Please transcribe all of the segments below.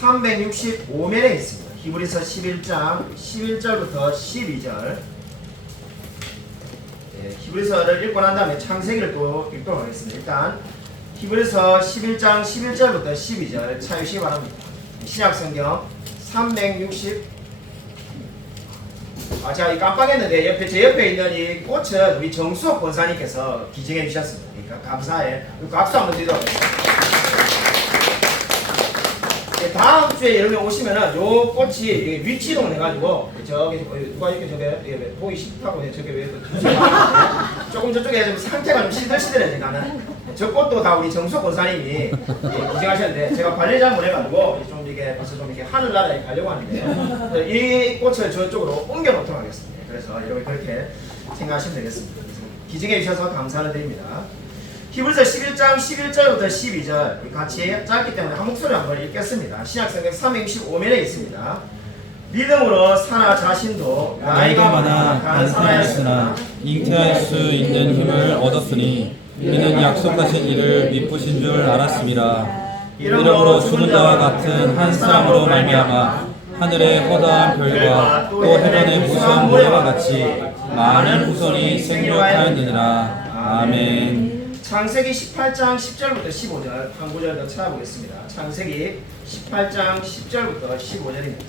365면에 있습니다. 히브리서 11장 11절부터 12절. 히브리서를 읽고 난 다음에 창세기를 또 읽도록 하겠습니다. 일단 히브리서 11장 11절부터 12절 찾으시기 바랍니다. 신약성경 360. 제가 깜빡했는데 제 옆에 있는 이 꽃은 우리 정수옥 권사님께서 기증해 주셨습니다. 그러니까 감사해. 박수 한번 드리도록 하겠습니다. 다음 주에 여러분 오시면은 요 꽃이 위치동 해가지고 저기 누가 이렇게 저게 보기 싫다고 저게 왜 조금 저쪽에 좀 상태가 좀 시들시들해지가는 저 꽃도 다 우리 정수 권사님이 기증하셨는데 제가 관리를 한번 해가지고 좀 이게 벌써 좀 이렇게 하늘나라에 가려고 하는데요. 이 꽃을 저쪽으로 옮겨 놓도록 하겠습니다. 그래서 여러분 그렇게 생각하시면 되겠습니다. 기증해 주셔서 감사를 드립니다. 히브리서 11장 11절부터 12절 같이 짧기 때문에 한 목소리 한번 읽겠습니다. 신약성경 365면에 있습니다. 믿음으로 사라 자신도 나이가 많아 간사하였으나 잉태할 수 있는 힘을 얻었으니 이는 약속하신 이를 미쁘신 줄 알았습니다. 이러므로 죽은 자와 같은 한 사람으로 말미암아 하늘의 허다한 별과 또 해변의 무수한 모래와 같이 많은 후손이 생육하였느니라. 아멘. 창세기 18장 10절부터 15절 한 구절 더 찾아보겠습니다. 창세기 18장 10절부터 15절입니다.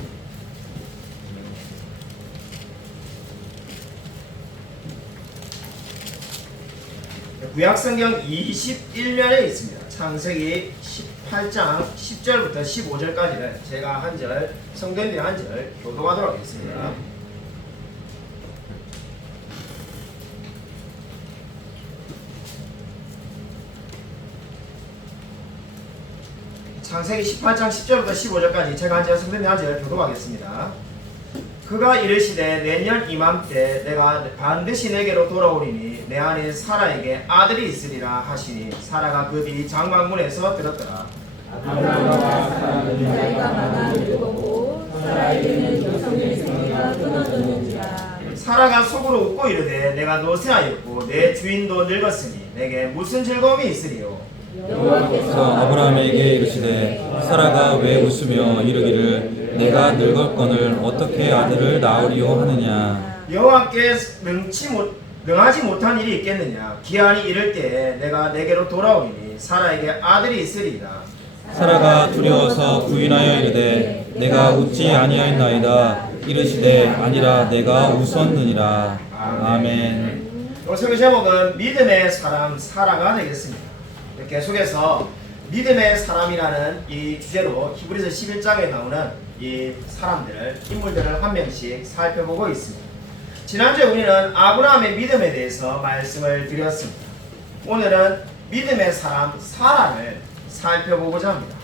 구약성경 21면에 있습니다. 창세기 18장 10절부터 15절까지는 제가 한 절, 성도님들이 한 절 교독하도록 하겠습니다. 창세기 18장 10절부터 15절까지 제가 한절 성도님 한절 교독하겠습니다. 그가 이르시되 내년 이맘때 내가 반드시 내게로 돌아오리니 내 안에 사라에게 아들이 있으리라 하시니 사라가 그 뒤 장막문에서 들었더라. 아브라함과 사라는 나이가 많아 늙었고 사라에게는 여성의 생애가 끊어졌는지라. 사라가 속으로 웃고 이르되 내가 노쇠하였고 내 주인도 늙었으니 내게 무슨 즐거움이 있으리요. 그래서 아브라함에게 이르시되 사라가 왜 웃으며 이르기를 내가 늙었거늘 어떻게 아들을 낳으리요 하느냐. 여호와께 능하지 못한 일이 있겠느냐. 기한이 이를 때에 내가 내게로 돌아오리니 사라에게 아들이 있으리이다. 사라가 두려워서 부인하여 이르되 내가 웃지 아니하였나이다. 이르시되 아니라 내가 웃었느니라. 아멘. 설교 제목은 믿음의 사람 사라가 되겠습니다. 계속해서 믿음의 사람이라는 이 주제로 히브리서 11장에 나오는 이 사람들, 인물들을 한 명씩 살펴보고 있습니다. 지난주에 우리는 아브라함의 믿음에 대해서 말씀을 드렸습니다. 오늘은 믿음의 사람 사라를 살펴보고자 합니다.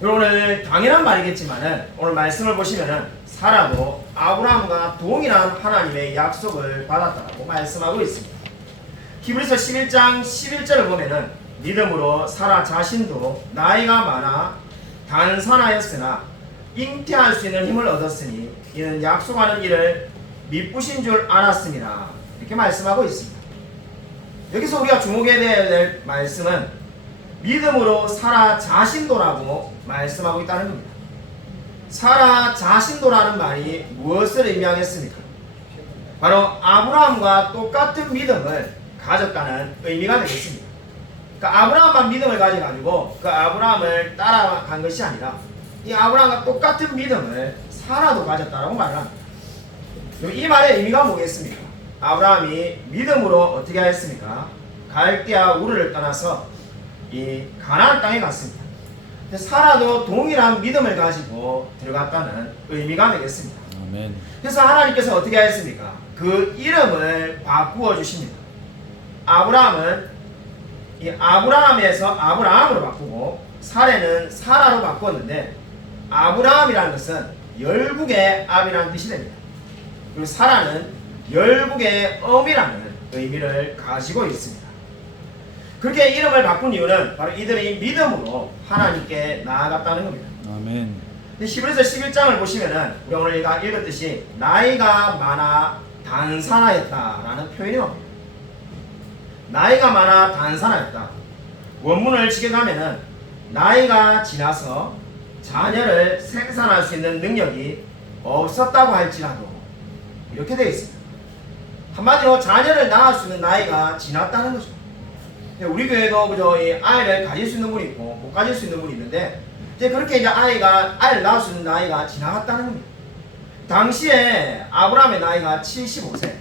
오늘 당연한 말이겠지만 오늘 말씀을 보시면 사라도 아브라함과 동일한 하나님의 약속을 받았다고 말씀하고 있습니다. 히브리서 11장 11절을 보면은 믿음으로 사라 자신도 나이가 많아 단산하였으나 잉태할 수 있는 힘을 얻었으니 이는 약속하는 일을 미쁘신 줄 알았습니다. 이렇게 말씀하고 있습니다. 여기서 우리가 주목해야 될 말씀은 믿음으로 사라 자신도라고 말씀하고 있다는 겁니다. 사라 자신도라는 말이 무엇을 의미하겠습니까? 바로 아브라함과 똑같은 믿음을 가졌다는 의미가 되겠습니다. 아브라함만 믿음을 가져가지고 그 아브라함을 따라간 것이 아니라 이 아브라함과 똑같은 믿음을 사라도 가졌다라고 말을 합니다. 이 말의 의미가 뭐겠습니까? 아브라함이 믿음으로 어떻게 하였습니까? 갈대아 우르를 떠나서 이 가나안 땅에 갔습니다. 사라도 동일한 믿음을 가지고 들어갔다는 의미가 되겠습니다. 아멘. 그래서 하나님께서 어떻게 하였습니까? 그 이름을 바꾸어 주십니다. 아브라함은 이 아브라함에서 아브라함으로 바꾸고 사레는 사라로 바꾸었는데 아브라함이라는 것은 열국의 압이라는 뜻이 됩니다. 그리고 사라는 열국의 엄이라는 의미를 가지고 있습니다. 그렇게 이름을 바꾼 이유는 바로 이들의 믿음으로 하나님께 나아갔다는 겁니다. 아멘. 히브리서 11장을 보시면은 우리가 오늘 읽었듯이 나이가 많아 단산하였다라는 표현이 나옵니다. 나이가 많아 단산하였다. 원문을 지켜가면은 나이가 지나서 자녀를 생산할 수 있는 능력이 없었다고 할지라도 이렇게 되어 있습니다. 한마디로 자녀를 낳을 수 있는 나이가 지났다는 거죠. 우리 교회도 그저 이 아이를 가질 수 있는 분이 있고 못 가질 수 있는 분이 있는데 이제 그렇게 이제 아이를 낳을 수 있는 나이가 지나갔다는 겁니다. 당시에 아브라함의 나이가 75세,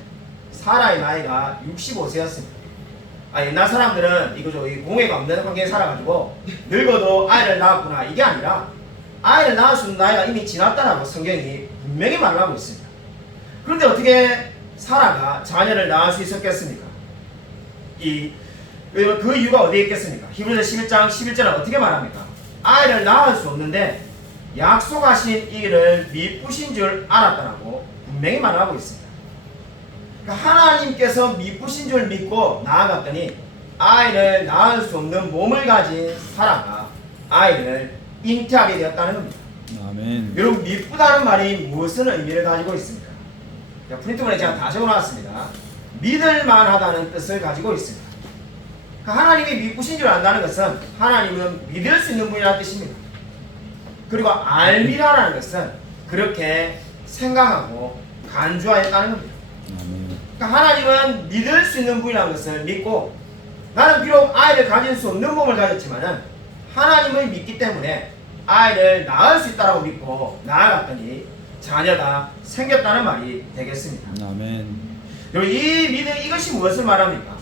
사라의 나이가 65세였습니다. 옛날 사람들은 이거죠, 이 공해가 없는 관계에 살아가지고 늙어도 아이를 낳았구나 이게 아니라 아이를 낳을 수 있는 나이가 이미 지났다라고 성경이 분명히 말하고 있습니다. 그런데 어떻게 사라가 자녀를 낳을 수 있었겠습니까? 그 이유가 어디에 있겠습니까? 히브리서 11장 11절은 어떻게 말합니까? 아이를 낳을 수 없는데 약속하신 이를 미쁘신 줄 알았다라고 분명히 말하고 있습니다. 그러니까 하나님께서 미쁘신 줄 믿고 나아갔더니 아이를 낳을 수 없는 몸을 가진 사라가 아이를 잉태하게 되었다는 겁니다. 아멘. 여러분, 미쁘다는 말이 무슨 의미를 가지고 있습니까? 프린트본에 제가 다 적어놨습니다. 믿을만하다는 뜻을 가지고 있습니다. 하나님이 미쁘신 줄 안다는 것은 하나님은 믿을 수 있는 분이라는 뜻입니다. 그리고 알미라는 것은 그렇게 생각하고 간주하였다는 겁니다. 그러니까 하나님은 믿을 수 있는 분이라는 것을 믿고 나는 비록 아이를 가질 수 없는 몸을 가졌지만은 하나님을 믿기 때문에 아이를 낳을 수 있다고 믿고 나아갔더니 자녀가 생겼다는 말이 되겠습니다. 아멘. 여러분, 이 믿음 이것이 무엇을 말합니까?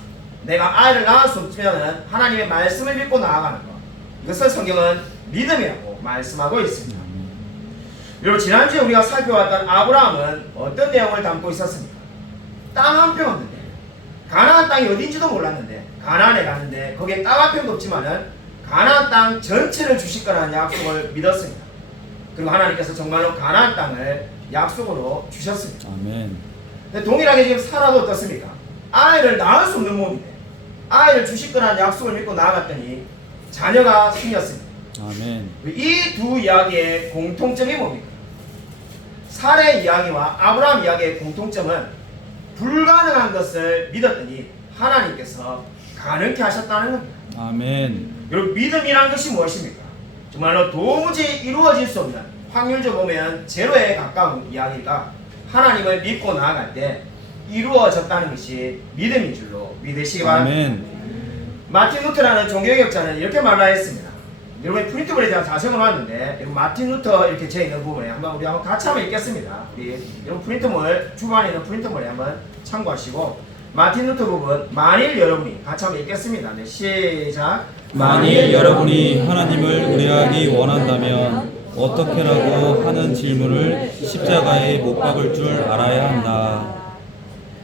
내가 아이를 낳을 수 없으면 하나님의 말씀을 믿고 나아가는 것, 이것을 성경은 믿음이라고 말씀하고 있습니다. 여러분, 지난주에 우리가 살펴봤던 아브라함은 어떤 내용을 담고 있었습니까? 땅 한 평 없는데, 가나안 땅이 어딘지도 몰랐는데 가나안에 갔는데 거기에 땅 한 평도 없지만은 가나안 땅 전체를 주실 거라는 약속을 믿었습니다. 그리고 하나님께서 정말로 가나안 땅을 약속으로 주셨습니다. 아멘. 근데 동일하게 지금 사라도 어떻습니까? 아이를 낳을 수 없는 몸인데 아이를 주실 거라는 약속을 믿고 나아갔더니 자녀가 생겼습니다. 아멘. 이 두 이야기의 공통점이 뭡니까? 사라의 이야기와 아브라함 이야기의 공통점은 불가능한 것을 믿었더니 하나님께서 가능케 하셨다는 겁니다. 아멘. 여러분, 믿음이란 것이 무엇입니까? 정말로 도무지 이루어질 수 없는, 확률적으로 보면 제로에 가까운 이야기가 하나님을 믿고 나아갈 때 이루어졌다는 것이 믿음인 줄로 믿으시기 바랍니다. 아멘. 마틴 루터라는 종교개혁자는 이렇게 말하였습니다. 여러분, 프린트본에 제가 다 적어놨는데 마틴 루터 이렇게 제 있는 부분에 우리 한번 같이 한번 읽겠습니다. 여러분, 프린트본을 주반에 있는 프린트본에 한번 참고하시고 마틴 루터 부분, 만일 여러분이 같이 한번 읽겠습니다. 네, 시작. 만일 여러분이 하나님을 의뢰하기 원한다면 어떻게라고 하는 질문을 십자가에 못 박을 줄 알아야 한다.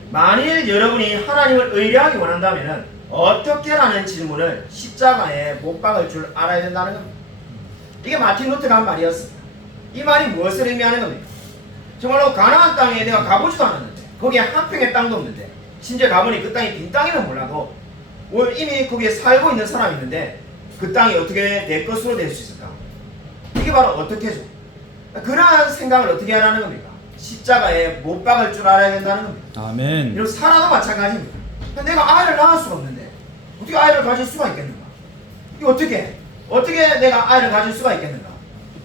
만일 여러분이 하나님을 의뢰하기 원한다면 어떻게라는 질문을 십자가에 못 박을 줄 알아야 된다는 겁니다. 이게 마틴 루터가 한 말이었습니다. 이 말이 무엇을 의미하는 겁니까? 정말로 가나안 땅에 내가 가보지도 않았는데 거기에 한 평의 땅도 없는데 심지어 가보니 그 땅이 빈 땅이면 몰라도 이미 거기에 살고 있는 사람이 있는데 그 땅이 어떻게 내 것으로 될 수 있을까? 이게 바로 어떻게죠? 그러한 생각을 어떻게 하라는 겁니까? 십자가에 못 박을 줄 알아야 된다는 겁니다. 아멘. 이런 사라도 마찬가지입니다. 내가 아이를 낳을 수가 없는데 어떻게 아이를 가질 수가 있겠는가? 이게 어떻게 내가 아이를 가질 수가 있겠는가?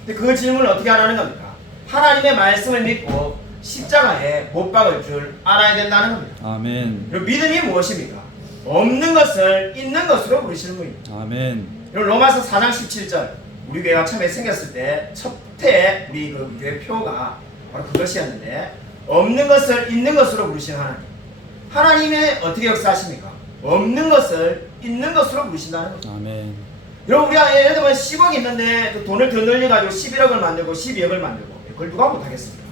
근데 그 질문을 어떻게 하라는 겁니까? 하나님의 말씀을 믿고 십자가에 못 박을 줄 알아야 된다는 겁니다. 아멘. 그리고 믿음이 무엇입니까? 없는 것을 있는 것으로 부르시는 겁니다. 아멘. 그리고 로마서 4장 17절, 우리 교회가 처음에 생겼을 때 첫해 우리 그 교회 표가 바로 그것이었는데, 없는 것을 있는 것으로 부르시는 하나님. 하나님이 어떻게 역사하십니까? 없는 것을 있는 것으로 부르신다는 거죠. 아멘. 여러분, 우리가 예를 들면 10억 있는데 그 돈을 더 늘려가지고 11억을 만들고 12억을 만들고, 그걸 누가 못하겠습니까?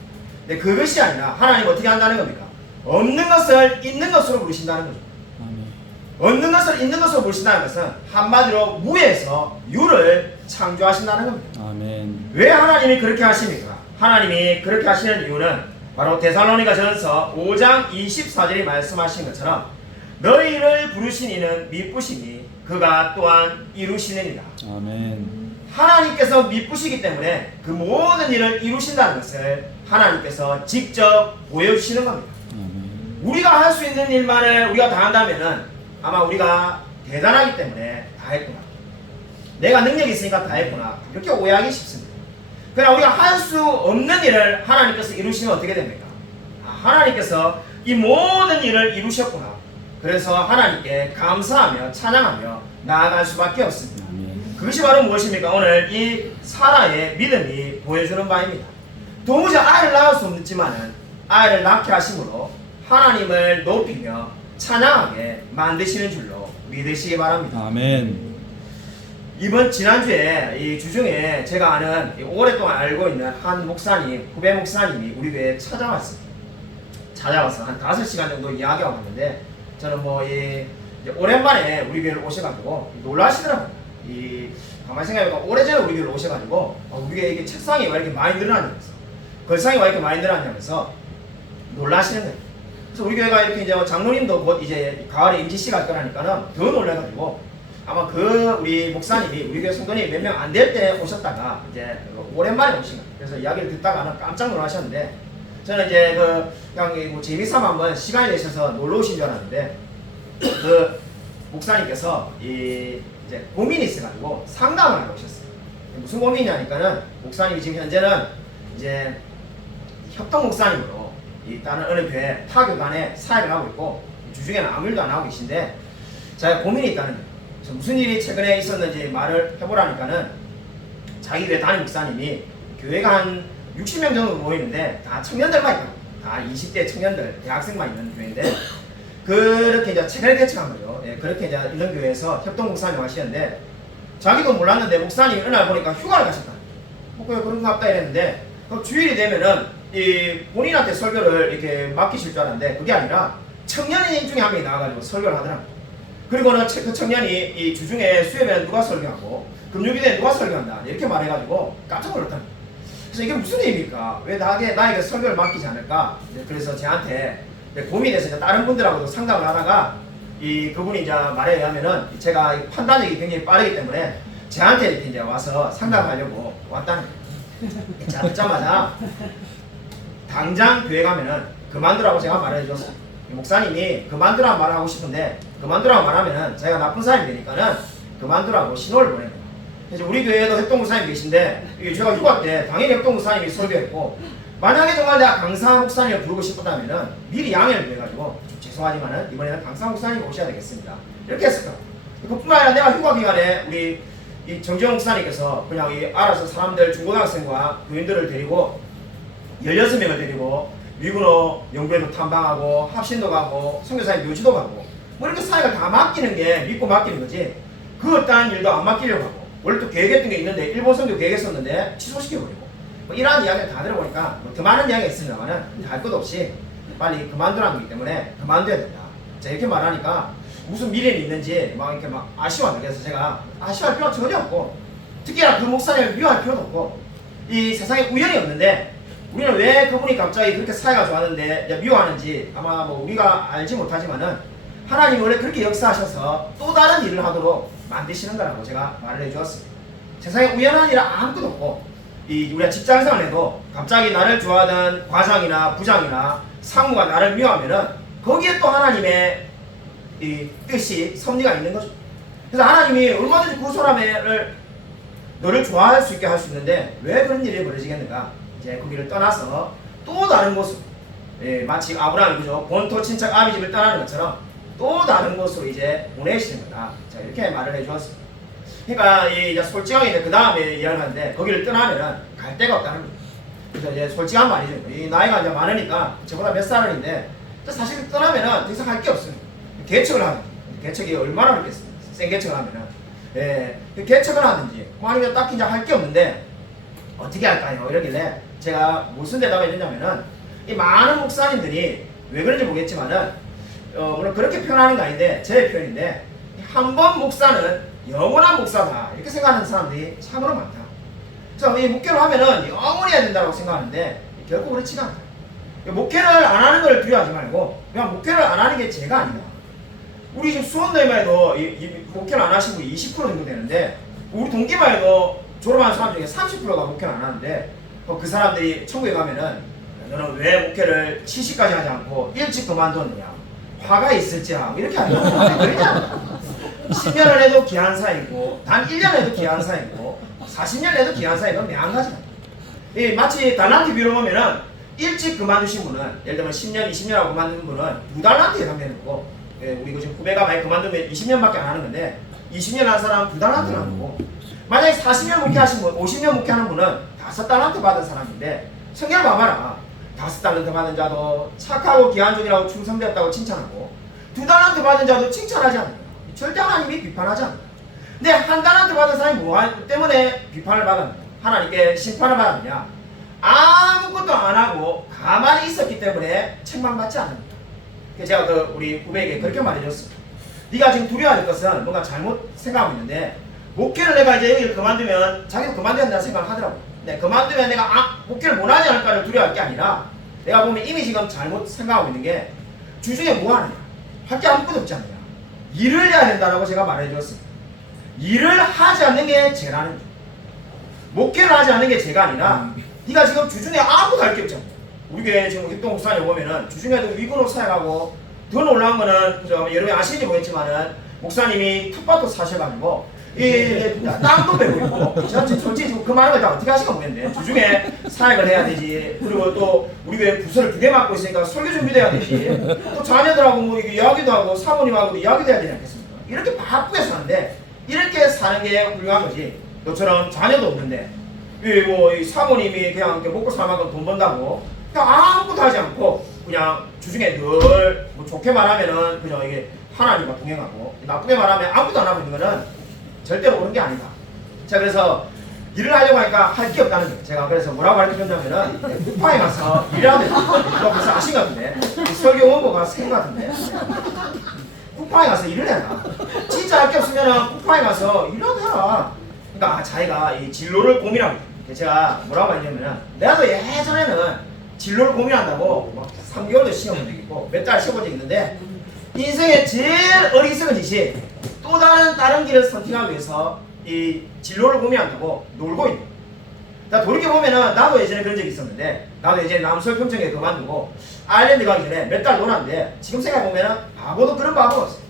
근데 그것이 아니라 하나님 어떻게 한다는 겁니까? 없는 것을 있는 것으로 부르신다는 거죠. 아멘. 없는 것을 있는 것으로 부르신다는 것은 한마디로 무에서 유를 창조하신다는 겁니다. 아멘. 왜 하나님이 그렇게 하십니까? 하나님이 그렇게 하시는 이유는 바로 데살로니가전서 5장 24절이 말씀하신 것처럼 너희를 부르신 이는 미쁘시니 그가 또한 이루시느니라. 아멘. 하나님께서 미쁘시기 때문에 그 모든 일을 이루신다는 것을 하나님께서 직접 보여주시는 겁니다. 아멘. 우리가 할 수 있는 일만을 우리가 다 한다면은 아마 우리가 대단하기 때문에 다 했구나. 내가 능력이 있으니까 다 했구나. 이렇게 오해하기 쉽습니다. 그러나 우리가 할 수 없는 일을 하나님께서 이루시면 어떻게 됩니까? 하나님께서 이 모든 일을 이루셨구나. 그래서 하나님께 감사하며 찬양하며 나아갈 수밖에 없습니다. 그것이 바로 무엇입니까? 오늘 이 사라의 믿음이 보여주는 바입니다. 도무지 아이를 낳을 수 없지만 아이를 낳게 하심으로 하나님을 높이며 찬양하게 만드시는 줄로 믿으시기 바랍니다. 아멘. 이번 지난주에 이 주중에 제가 아는 오랫동안 알고 있는 한 목사님, 후배 목사님이 우리 교회에 찾아왔습니다. 찾아와서 한 5시간 정도 이야기하고 갔는데 저는 오랜만에 우리 교회를 오셔가지고 놀라시더라고요. 가만히 생각해보니까 오래전에 우리 교회를 오셔가지고 우리 교회에 이게 책상이 왜 이렇게 많이 늘어났냐면서 걸상이 왜 이렇게 많이 늘어났냐면서 놀라시는 거예요. 그래서 우리 교회가 이렇게 이제 장로님도 곧 이제 가을에 임지씨가 할 거라니까는 더 놀래가지고 아마 우리 목사님이 우리 교회 성도님이 몇 명 안 될 때 오셨다가 이제 오랜만에 오신 거예요. 그래서 이야기를 듣다가는 깜짝 놀라셨는데 저는 이제 그냥 뭐 재미삼아 한번 시간이 되셔서 놀러 오신 줄 알았는데 그 목사님께서 이제 고민이 있어가지고 상담을 하러 오셨어요. 무슨 고민이냐니까는 목사님이 지금 현재는 이제 협동 목사님으로 이 다른 어느 교회 타교단에 사역을 하고 있고 주중에는 아무 일도 안 하고 계신데 자기가 고민이 있다는 거예요. 그래서 무슨 일이 최근에 있었는지 말을 해보라니까는 자기 교회 담임 목사님이 교회가 한 60명 정도 모이는데 다 청년들만 있다고. 다 20대 청년들, 대학생만 있는 교회인데 그렇게 이제 체계를 개척한 거죠. 예, 그렇게 이제 이런 교회에서 협동 목사님 하시는데 자기도 몰랐는데 목사님이 어느 날 보니까 휴가를 가셨다. 그런 거 같다 이랬는데 주일이 되면은 이 본인한테 설교를 이렇게 맡기실 줄 알았는데 그게 아니라 청년인 중에 한 명이 나와가지고 설교를 하더라고요. 그리고는 그 청년이 이 주중에 수요일에는 누가 설교하고 금요일에 누가 설교한다 이렇게 말해가지고 깜짝 놀랐다. 그래서 이게 무슨 의미입니까? 왜 나에게 설교를 맡기지 않을까? 그래서 저한테 고민해서 이제 다른 분들하고도 상담을 하다가 그분이 이제 말에 의하면은 제가 판단력이 굉장히 빠르기 때문에 저한테 이렇게 이제 와서 상담하려고 왔다는 거예요. 자, 듣자마자 당장 교회 가면은 그만두라고 제가 말해줬어요. 목사님이 그만두라고 말하고 싶은데 그만두라고 말하면은 제가 나쁜 사람이 되니까는 그만두라고 신호를 보내는 거예요. 그래서 우리 교회에도 협동 목사님 계신데 제가 휴가 때 당연히 협동 목사님이 설교했고 만약에 정말 내가 강사 목사님을 부르고 싶었다면은 미리 양해를 구해가지고 죄송하지만은 이번에는 강사 목사님 오셔야 되겠습니다. 이렇게 했을까? 그뿐만 아니라 내가 휴가 기간에 우리 이 정지영 목사님께서 그냥 알아서 사람들 중고등학생과 교인들을 데리고 16명을 데리고 미군어 연구에도 탐방하고 합신도 가고 선교사님 묘지도 가고 뭐 이렇게 사역을 다 맡기는 게 믿고 맡기는 거지 그 어떠한 일도 안 맡기려고 하고 원래 또 계획했던 게 있는데 일본 선교 계획했었는데 취소시켜버리고 뭐 이러한 이야기를 다 들어보니까 뭐 더 많은 이야기가 있습니다만은 할 것 없이 빨리 그만두라는 거기 때문에 그만둬야 된다. 자 이렇게 말하니까 무슨 미련이 있는지 막 이렇게 막 아쉬워한다. 그래서 제가 아쉬워할 필요가 전혀 없고 특히나 그 목사님을 미워할 필요도 없고 이 세상에 우연이 없는데 우리는 왜 그분이 갑자기 그렇게 사이가 좋았는데 미워하는지 아마 뭐 우리가 알지 못하지만은 하나님이 원래 그렇게 역사하셔서 또 다른 일을 하도록 만드시는 거라고 제가 말을 해주었습니다. 세상에 우연한 일은 아무것도 없고 우리가 직장생활에도 갑자기 나를 좋아하던 과장이나 부장이나 상무가 나를 미워하면은 거기에 또 하나님의 뜻이 섭리가 있는 거죠. 그래서 하나님이 얼마든지 그 사람을 너를 좋아할 수 있게 할 수 있는데 왜 그런 일이 벌어지겠는가? 이제 거기를 떠나서 또 다른 곳으로 마치 아브라함이 그죠? 본토 친척 아비 집을 떠나는 것처럼 또 다른 곳으로 이제 보내시는 거다. 자 이렇게 말을 해주었습니다. 그러니까 이제 솔직하게 이제 그 다음에 이야기를 하는데 거기를 떠나면은 갈 데가 없다는 거예요. 그래서 이제 솔직한 말이죠. 이 나이가 이제 많으니까 저보다 몇 살인데 사실 떠나면은 더 이상 할 게 없어요. 개척을 하든지 개척이 얼마나 그렇겠습니까? 센 개척을 하면은 개척을 하든지 뭐 아니면 딱히 이제 할 게 없는데 어떻게 할까요? 이러길래 제가 무슨 대답을 해줬냐면은 이 많은 목사님들이 왜 그런지 모르겠지만은 물론 그렇게 표현하는 거 아닌데 제 표현인데 한 번 목사는 영원한 목사다 이렇게 생각하는 사람들이 참으로 많다. 그래서 이 목회를 하면은 영원히 해야 된다고 생각하는데 결코 그렇지가 않다. 목회를 안 하는 걸 두려워하지 말고 그냥 목회를 안 하는 게 죄가 아니다. 우리 지금 수원대만 해도 목회를 안 하신 분이 20% 정도 되는데 우리 동기만 해도 졸업하는 사람 중에 30%가 목회를 안 하는데 그 사람들이 천국에 가면은 너는 왜 목회를 70까지 하지 않고 일찍 그만뒀느냐 화가 있을지라 이렇게 하는 거야. 그러지 않나? 10년을 해도 귀한 사이고 단 1년 해도 귀한 사이고 40년 해도 귀한 사이고 매한가지다. 마치 달란트 비로 보면은 일찍 그만두신 분은 예를 들면 10년, 20년하고 그만두는 분은 2달란트에 해당되는 거고, 우리 지금 후배가 많이 그만두면 20년밖에 안 하는 건데 20년 한 사람은 2달란트를 하는 거고, 만약에 40년 목회하신 분, 50년 목회하는 분은 5달란트 받은 사람인데 성경을 봐봐라. 5달란트 받은 자도 착하고 귀한 종이라고 충성되었다고 칭찬하고 2달란트 받은 자도 칭찬하지 않는다. 절대 하나님이 비판하지 않는다. 근데 1달란트 받은 사람이 뭐 때문에 비판을 받았느냐, 하나님께 심판을 받았느냐, 아무것도 안 하고 가만히 있었기 때문에 책망받지 않습니다. 제가 우리 후배에게 그렇게 말해줬습니다. 네가 지금 두려워할 것은 뭔가 잘못 생각하고 있는데, 목회를 내가 이제 여기를 그만두면 자기도 그만둬야 한다는 생각을 하더라고요. 근데 그만두면 내가 목회를 못하지 않을까를 두려워할 게 아니라, 내가 보면 이미 지금 잘못 생각하고 있는 게 주중에 뭐 하느냐, 할 게 아무것도 없지 않느냐, 일을 해야 된다라고 제가 말해줬습니다. 일을 하지 않는 게 죄라는 거죠. 목회를 하지 않는 게 죄가 아니라 네가 지금 주중에 아무것도 할 게 없잖아. 우리 교회 지금 흑동 목사님 보면은 주중에도 위근으로 사역하고, 더 놀라운 거는 여러분이 아시는지 모르겠지만은 목사님이 텃밭도 사셔가지고 땅도 베고 있고, 솔직히 그 말을 다 어떻게 하시나 모르겠는데 주중에 사역을 해야 되지. 그리고 또 우리 교회 부서를 2개 맡고 있으니까 설교 준비도 해야 되지. 또 자녀들하고 뭐 이야기도 하고 사모님하고도 이야기도 해야 되지 않겠습니까? 이렇게 바쁘게 사는데, 이렇게 사는 게 훌륭한 거지. 너처럼 자녀도 없는데 이 사모님이 그냥 이렇게 먹고 살 만큼 돈 번다고 그냥 아무것도 하지 않고 그냥 주중에 늘 뭐 좋게 말하면은 그냥 이게 하나님과 동행하고, 나쁘게 말하면 아무것도 안 하고 있는 거는 절대로 옳은 게 아니다. 자, 그래서 일을 하려고 하니까 할 게 없다는 거예요. 제가 그래서 뭐라고 가르쳐줬냐면은 쿠파에 가서 일하면 이거 벌써 아신 것 같은데, 설교 원고가 센 것 같은데, 쿠파에 가서 일을 해라. 진짜 할 게 없으면은 쿠파에 가서 일을 해라. 그러니까 자기가 이 진로를 고민하고 있어요. 제가 뭐라고 하냐면은, 내가도 예전에는 진로를 고민한다고 막 3개월도 시험본 적 있고 몇 달 시험본 적 있는데, 인생의 제일 어리석은 짓이 또 다른 길을 선택하기 위해서 이 진로를 고민한다고 놀고 있는 거예요. 나 돌이켜보면은 나도 예전에 그런 적이 있었는데, 나도 예전에 남서평창에 그만두고 아일랜드 가기 전에 몇 달 놀았는데, 지금 생각해보면은 바보도 그런 바보가 없어요.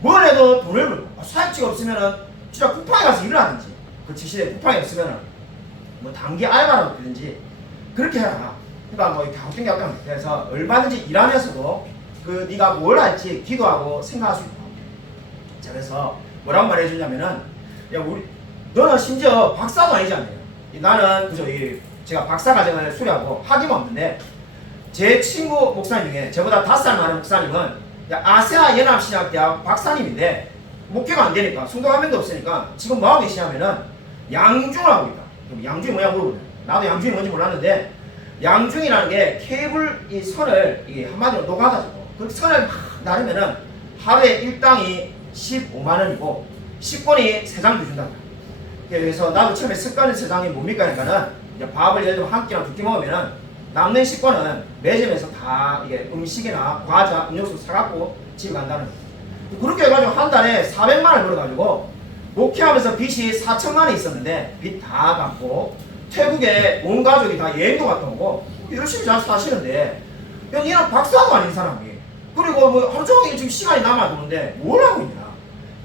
뭘 해도 돈을 벌고, 사업지가 없으면은 진짜 쿠팡에 가서 일을 하든지, 그 시대에 쿠팡이 없으면은 뭐 단기 알바라도 되든지 그렇게 해라. 그러니까 뭐 이렇게 갸우뚱갸우뚱 해서 얼마든지 일하면서도 네가 뭘 할지 기도하고 생각할 수 있고. 자, 그래서 뭐라고 말해주냐면은, 야, 너는 심지어 박사도 아니잖아요. 나는 그저 제가 박사 과정을 수료하고 학위만 없는데, 제 친구 목사님 중에 저보다 5살 많은 목사님은 아세아 연합신학대학 박사님인데 목회가 안 되니까, 성도 한 명도 없으니까 지금 뭐 하고 계시냐면은 양중을 하고 있다. 양중이 뭐냐 물어보네. 나도 양중이 뭔지 몰랐는데, 양중이라는 게 케이블 이 선을 한마디로 녹아가지고 그 선을 막 나르면은 하루에 일당이 15만 원이고 10권이 3장 주준다. 그래서 나도 처음에 습관의 3장이 뭡니까? 그러니까는 밥을 예를 들면 한 끼나 2끼 먹으면은 남는 10권은 매점에서 다 이게 음식이나 과자, 음료수 사갖고 집에 간다는 거예요. 그렇게 해가지고 한 달에 400만 원 벌어가지고 목회하면서 빚이 4천만 원 있었는데 빚 다 갚고 태국에 온 가족이 다 여행도 갔다 오고 열심히 잘 사시는데, 야, 니는 박사도 아닌 사람이, 그리고 뭐 하루 종일 지금 시간이 남아도는데 뭘 하고 있냐.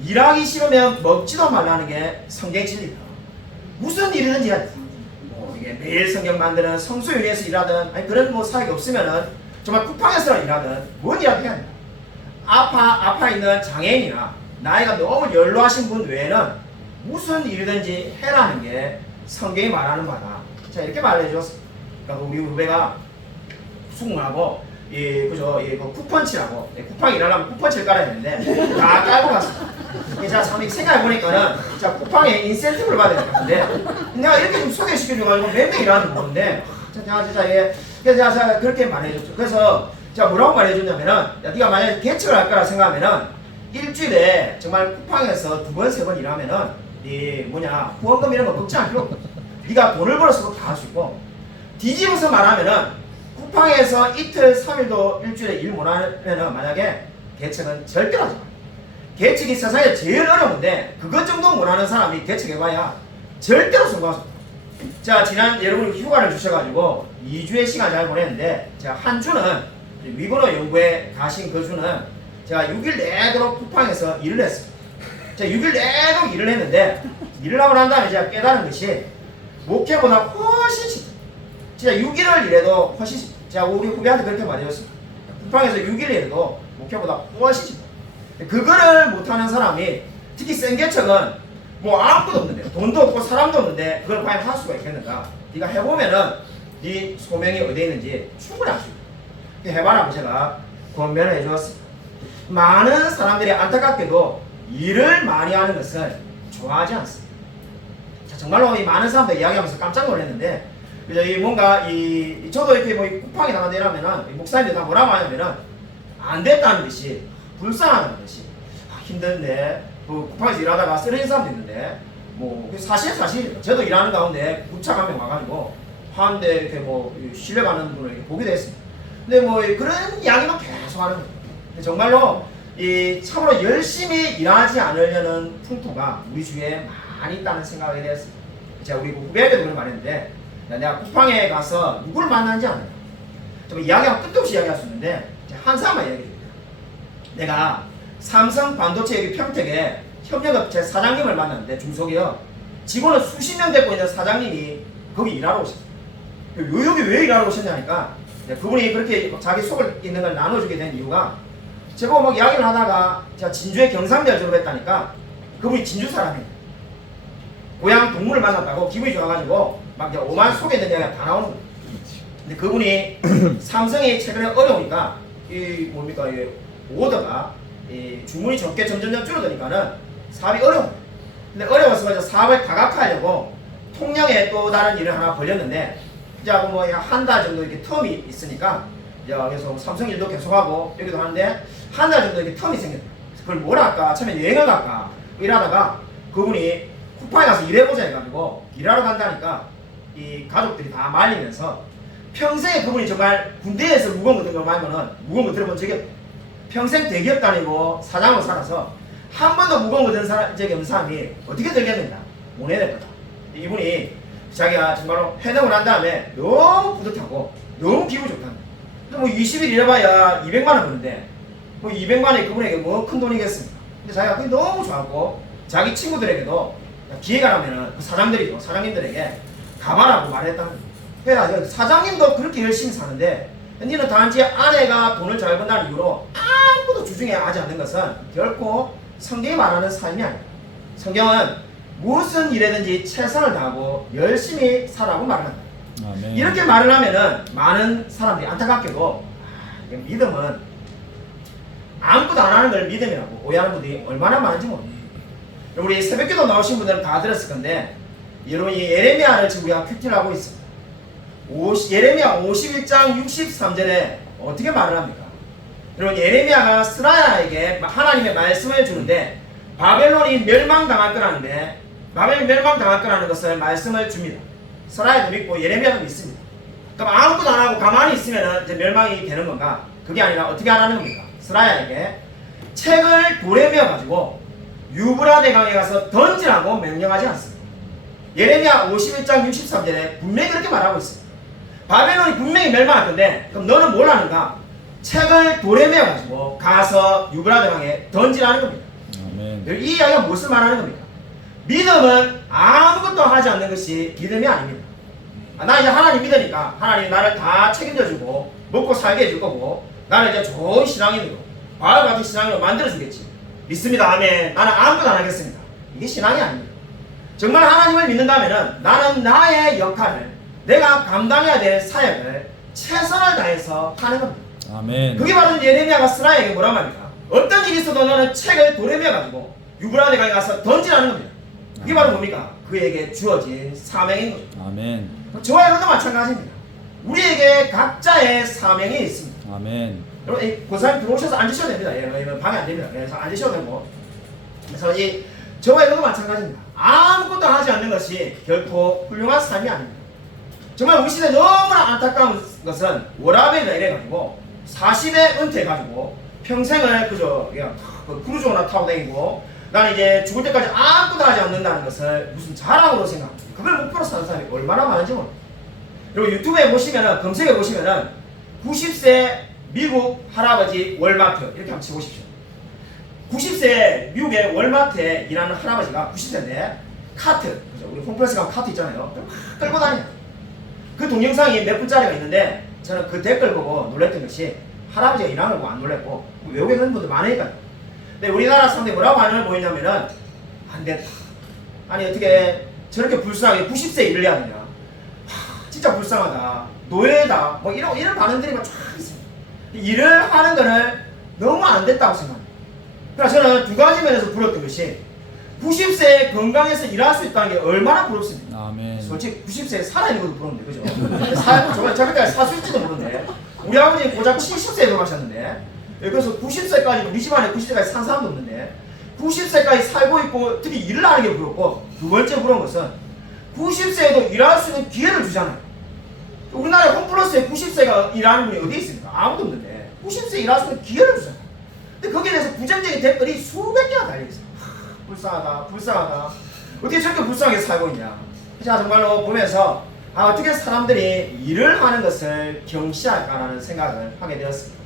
일하기 싫으면 먹지도 말라는 게 성경 진리다. 무슨 일이든지 해야 돼. 이게 매일 성경 만드는 성수위에서 일하든, 아니 그런 뭐 사역이 없으면은 정말 쿠팡에서 일하든 뭔 일이라도 해야 된다. 아파 있는 장애인이나 나이가 너무 연로하신 분 외에는 무슨 일이든지 해라는 게 성경이 말하는 바다. 자, 이렇게 말해줬어. 그러니까 우리 후배가 수긍하고 그 쿠펀치라고, 쿠팡 일하려면 쿠펀치를 깔아야 되는데 다 깔고 갔어. 제가 참 생각해보니까는 자, 쿠팡에 인센티브를 받아야 될 것 같은데, 내가 이렇게 좀 소개시켜줘가지고 몇 명 일하는 건데, 제가 그렇게 말해줬죠. 그래서 제가 뭐라고 말해줬냐면은, 야, 네가 만약에 개척을 할 거라 생각하면은 일주일에 정말 쿠팡에서 2번, 3번 일하면은 후원금 이런 거 걱정할 필요 없어. 네가 돈을 벌어서 다 할 수 있고, 뒤집어서 말하면은 쿠팡에서 이틀, 3일도 일주일에 일 못하면은 만약에 개척은 절대로 하지 마. 개척이 세상에 제일 어려운데 그것 정도 못하는 사람이 개척해봐야 절대로 성공할 수 없다. 자, 지난 여러분이 휴가를 주셔가지고 2주의 시간 잘 보냈는데, 제가 한 주는 위건호 연구에 가신 그 주는 제가 6일 내도록 쿠팡에서 일을 했어요. 제가 6일 내내 일을 했는데 일을 하고 난 다음에 제가 깨달은 것이 목회보다 훨씬 쉽다. 진짜 6일을 일해도 훨씬 쉽다. 제가 우리 후배한테 그렇게 말해줬습니다. 쿠팡에서 6일 일해도 목회보다 훨씬 쉽다. 그거를 못하는 사람이 특히 센 개척은 뭐 아무것도 없는데 돈도 없고 사람도 없는데 그걸 과연 할 수가 있겠는가? 네가 해보면은 네 소명이 어디에 있는지 충분히 알 수 있다. 해봐라고 제가 권면을 해주었습니다. 많은 사람들이 안타깝게도 일을 많이 하는 것을 좋아하지 않습니다. 자, 정말로 이 많은 사람들 이야기하면서 깜짝 놀랐는데 이 뭔가 저도 이렇게 뭐 쿠팡에 나가다 이러면은 목사님들 다 뭐라고 하냐면은 안 됐다는 듯이 불쌍하다는 듯이 힘든데 그 쿠팡에서 일하다가 쓰러진 사람도 있는데 뭐 사실 저도 일하는 가운데 구착 한 명 와가지고 하는데 이렇게 뭐 신뢰가는 분을 이렇게 보기도 했습니다. 근데 뭐 그런 이야기만 계속 하는 거예요. 정말로 이 참으로 열심히 일하지 않으려는 풍토가 우리 주위에 많이 있다는 생각이 되었습니다. 제가 우리 후배에게도 그런 말했는데 내가 쿠팡에 가서 누구를 만나는지 아느냐. 좀 이야기하면 끝도 없이 이야기할 수 있는데 한 사람만 이야기해 줍니다. 내가 삼성 반도체 여기 평택에 협력업체 사장님을 만났는데 중소기업 직원은 수십 년 됐고 있는 사장님이 거기 일하러 오셨어요. 여기 왜 일하러 오셨냐니까 그분이 그렇게 자기 속을 있는 걸 나눠주게 된 이유가 제가 막 이야기를 하다가 제가 진주에 경상대를 졸업했다니까 그분이 진주 사람이에요. 고향 동물을 만났다고 기분이 좋아가지고 막 오만 속에 있는 이야기가 다 나오는 거예요. 근데 그분이 삼성이 최근에 어려우니까 이 뭡니까 이 오더가 이 주문이 적게 점점 줄어드니까는 사업이 어려워. 근데 어려워서 사업을 다각화하려고 통영에 또 다른 일을 하나 벌렸는데 이제 뭐 한 달 정도 이렇게 텀이 있으니까 이제 그래서 삼성 일도 계속하고 여기도 하는데 한 달 정도 이렇게 텀이 생겼어요. 그걸 뭘 할까? 처음에 여행을 갈까? 이러다가 그분이 쿠팡에 가서 일해보자 해가지고 일하러 간다니까 이 가족들이 다 말리면서 평생에 그분이 정말 군대에서 무거운 거 들고 말면은 무거운 거 들어본 적이 없대요. 평생 대기업 다니고 사장으로 살아서 한 번도 무거운 거 든 적이 없는 사람이 어떻게 들겠느냐? 못 해야 될 거다. 이분이 자기가 정말로 해내고 난 다음에 너무 뿌듯하고 너무 기분이 좋다는 거예요. 뭐 20일 일해봐야 200만 원 버는데 뭐 200만 원이 그분에게 뭐 큰 돈이겠습니까? 근데 자기가 그게 너무 좋았고 자기 친구들에게도 기회가 나면은 그 사장님들에게 가봐라고 말했다는 거예요. 그래서 사장님도 그렇게 열심히 사는데 니는 단지 아내가 돈을 잘 번다는 이유로 아무것도 주중에 하지 않는 것은 결코 성경이 말하는 삶이 아니다. 성경은 무슨 일에든지 최선을 다하고 열심히 살라고 말한다. 아멘. 이렇게 말을 하면은 많은 사람들이 안타깝게도 믿음은 아무것도 안 하는 걸 믿음이라고 오해하는 분들이 얼마나 많은지 모릅니다. 우리 새벽기도 나오신 분들은 다 들었을 건데 여러분 이 예레미야를 지금 우리가 큐티를 하고 있습니다. 예레미야 51장 63절에 어떻게 말을 합니까? 여러분 예레미야가 스라야에게 하나님의 말씀을 주는데 바벨론이 멸망당할 거라는데 바벨론이 멸망당할 거라는 것을 말씀을 줍니다. 스라야도 믿고 예레미야도 믿습니다. 그럼 아무것도 안 하고 가만히 있으면 이제 멸망이 되는 건가? 그게 아니라 어떻게 하라는 겁니까? 스라야에게 책을 돌에 메어가지고 유브라데 강에 가서 던지라고 명령하지 않습니다. 예레미야 51장 63절에 분명히 그렇게 말하고 있습니다. 바벨론이 분명히 멸망할 건데 그럼 너는 뭘 하는가? 책을 돌에 메어가지고 가서 유브라데 강에 던지라는 겁니다. 아멘. 이 이야기가 무엇을 말하는 겁니까? 믿음은 아무것도 하지 않는 것이 믿음이 아닙니다. 나 이제 하나님 믿으니까 하나님 나를 다 책임져주고 먹고 살게 해줄 거고 나를 이제 좋은 신앙인으로 바울 같은 신앙인으로 만들어주겠지. 믿습니다. 아멘. 나는 아무것도 안 하겠습니다. 이게 신앙이 아닙니다. 정말 하나님을 믿는다면 나는 나의 역할을 내가 감당해야 될 사역을 최선을 다해서 하는 겁니다. 아멘. 그게 바로 예레미야가 스라야에게 뭐라고 합니까? 어떤 일이 있어도 너는 책을 돌에 메어가지고 유브라데 강에 가서 던지라는 겁니다. 그게 바로 뭡니까? 그에게 주어진 사명인 거죠. 아멘. 저와 여러분도 마찬가지입니다. 우리에게 각자의 사명이 있습니다. 아멘. 여러분, 고사님 들어오셔서 앉으셔도 됩니다. 여러분, 방해 안 됩니다. 그래서 앉으셔도 되고. 그래서 저와 여러분도 마찬가지입니다. 아무것도 하지 않는 것이 결코 훌륭한 삶이 아닙니다. 정말 우리 시대 너무나 안타까운 것은 워라벨이다 이래가지고 40에 은퇴해가지고 평생을 그저 그냥 크루즈나 타고 다니고 나는 이제 죽을 때까지 아무것도 하지 않는다는 것을 무슨 자랑으로 생각합니다. 그걸 목표로 사는 사람이 얼마나 많은지 모릅니다. 그리고 유튜브에 보시면은 검색해 보시면은 90세 미국 할아버지 월마트 이렇게 한번 쳐보십시오. 90세 미국의 월마트에 일하는 할아버지가 90세인데 카트, 그죠? 우리 홈플러스 가면 카트 있잖아요. 막 끌고 다녀요. 그 동영상이 몇 분짜리가 있는데 저는 그 댓글 보고 놀랬던 것이 할아버지가 일하는 거 안 놀랬고 외국에 있는 분들 많으니까요. 근데 우리나라 사람들이 뭐라고 반응을 보이냐면은 안 된다. 아니 어떻게 저렇게 불쌍하게 90세 일을 해야 되냐. 진짜 불쌍하다. 노예다. 뭐 이런 반응들이 막 쫙 있습니다. 일을 하는 거는 너무 안 됐다고 생각합니다. 그래서 저는 두 가지 면에서 부러웠던 것이 90세에 건강해서 일할 수 있다는 게 얼마나 부럽습니다. 아멘. 솔직히 90세에 살아있는 것도 부러운데, 그죠? 정말 저렇게까지 사수일지도 모르는데, 우리 아버지 고작 70세에 돌아가셨는데, 그래서 90세까지, 우리 집안에 90세까지 산 사람도 없는데, 90세까지 살고 있고, 특히 일을 하는 게 부럽고, 두 번째 부러운 것은 90세에도 일할 수 있는 기회를 주잖아요. 우리나라에 홈플러스에 90세가 일하는 분이 어디 있습니까? 아무도 없는데, 90세 일할 수 있는 기회를 주잖아요. 근데 거기에 대해서 부정적인 댓글이 수백 개가 달려있어요. 불쌍하다, 불쌍하다. 어떻게 저렇게 불쌍하게 살고 있냐. 자, 정말로 보면서 어떻게 사람들이 일을 하는 것을 경시할까라는 생각을 하게 되었습니다.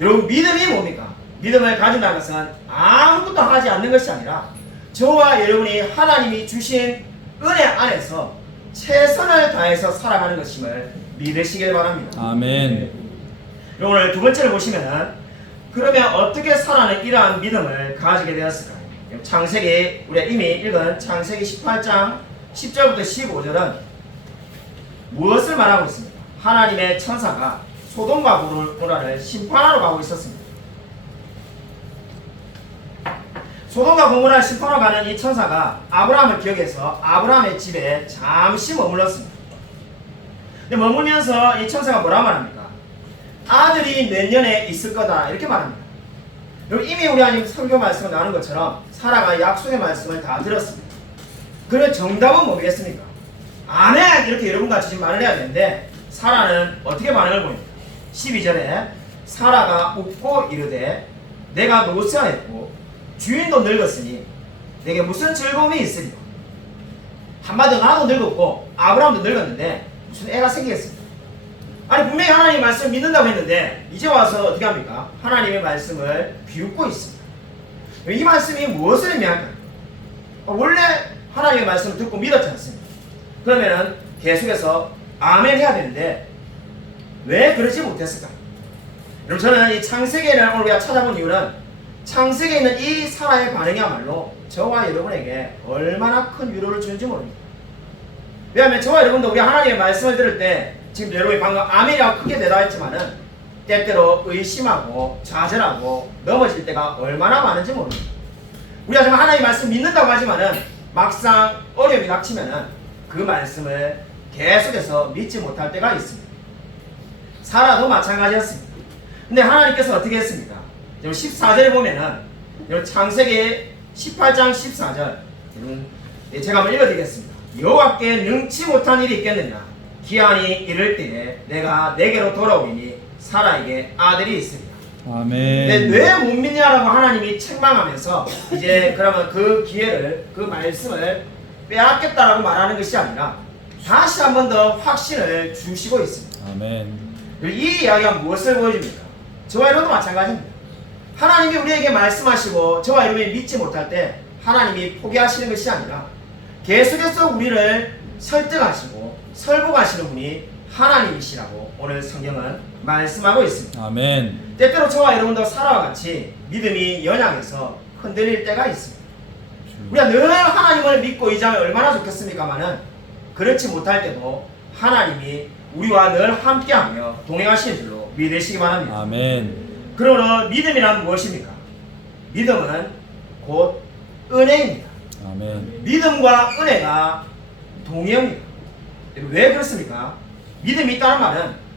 여러분, 믿음이 뭡니까? 믿음을 가진다는 것은 아무것도 하지 않는 것이 아니라 저와 여러분이 하나님이 주신 은혜 안에서 최선을 다해서 살아가는 것임을 믿으시길 바랍니다. 아멘. 오늘 두 번째를 보시면은 그러면 어떻게 살아는 이러한 믿음을 가지게 되었을까요? 창세기, 우리가 이미 읽은 창세기 18장 10절부터 15절은 무엇을 말하고 있습니까? 하나님의 천사가 소돔과 고모라를 심판하러 가고 있었습니다. 소돔과 고모라를 심판하러 가는 이 천사가 아브라함을 기억해서 아브라함의 집에 잠시 머물렀습니다. 근데 머물면서 이 천사가 뭐라 말합니까? 아들이 내년에 있을 거다 이렇게 말합니다. 이미 우리가 지금 설교 말씀을 나눈 것처럼 사라가 약속의 말씀을 다 들었습니다. 그러면 정답은 뭐겠습니까? 아멘! 이렇게 여러분같이 지금 말을 해야 되는데 사라는 어떻게 반응을 보입니까? 12절에 사라가 웃고 이르되 내가 노쇠하였고 주인도 늙었으니 내게 무슨 즐거움이 있으리요. 한마디로 나도 늙었고 아브라함도 늙었는데 무슨 애가 생기겠습니까? 아니 분명히 하나님의 말씀을 믿는다고 했는데 이제 와서 어떻게 합니까? 하나님의 말씀을 비웃고 있습니다. 이 말씀이 무엇을 의미할까요? 원래 하나님의 말씀을 듣고 믿었지 않습니까? 그러면은 계속해서 아멘 해야 되는데 왜 그러지 못했을까요? 여러분 저는 이 창세기를 오늘 우리가 찾아본 이유는 창세기에 있는 이 사라의 반응이야말로 저와 여러분에게 얼마나 큰 위로를 주는지 모릅니다. 왜냐하면 저와 여러분도 우리 하나님의 말씀을 들을 때 지금 여러분이 방금 아멘이라고 크게 대답했지만은 때때로 의심하고 좌절하고 넘어질 때가 얼마나 많은지 모릅니다. 우리가 정말 하나님의 말씀 믿는다고 하지만은 막상 어려움이 닥치면은 그 말씀을 계속해서 믿지 못할 때가 있습니다. 사라도 마찬가지였습니다. 근데 하나님께서 어떻게 했습니까? 14절에 보면은 창세기 18장 14절 제가 한번 읽어드리겠습니다. 여호와께 능치 못한 일이 있겠느냐 기한이 이를 때에 내가 내게로 돌아오리니 사라에게 아들이 있으리라. 아멘. 왜 못 믿냐라고 하나님이 책망하면서 이제 그러면 그 기회를 그 말씀을 빼앗겠다라고 말하는 것이 아니라 다시 한 번 더 확신을 주시고 있습니다. 아멘. 이 이야기가 무엇을 보여줍니까? 저와 여러분도 마찬가지입니다. 하나님이 우리에게 말씀하시고 저와 여러분이 믿지 못할 때 하나님이 포기하시는 것이 아니라 계속해서 우리를 설득하시고 설득하시는 분이 하나님이시라고 오늘 성경은 말씀하고 있습니다. 아멘. 때때로 저와 여러분도 사라와 같이 믿음이 연약해서 흔들릴 때가 있습니다. 우리가 늘 하나님을 믿고 의지하면 얼마나 좋겠습니까마는 그렇지 못할 때도 하나님이 우리와 늘 함께하며 동행하시는 줄로 믿으시기 바랍니다. 아멘. 그러므로 믿음이란 무엇입니까? 믿음은 곧 은혜입니다. 아멘. 믿음과 은혜가 동의합니다. 왜 그렇습니까? 믿음이 있다는 말은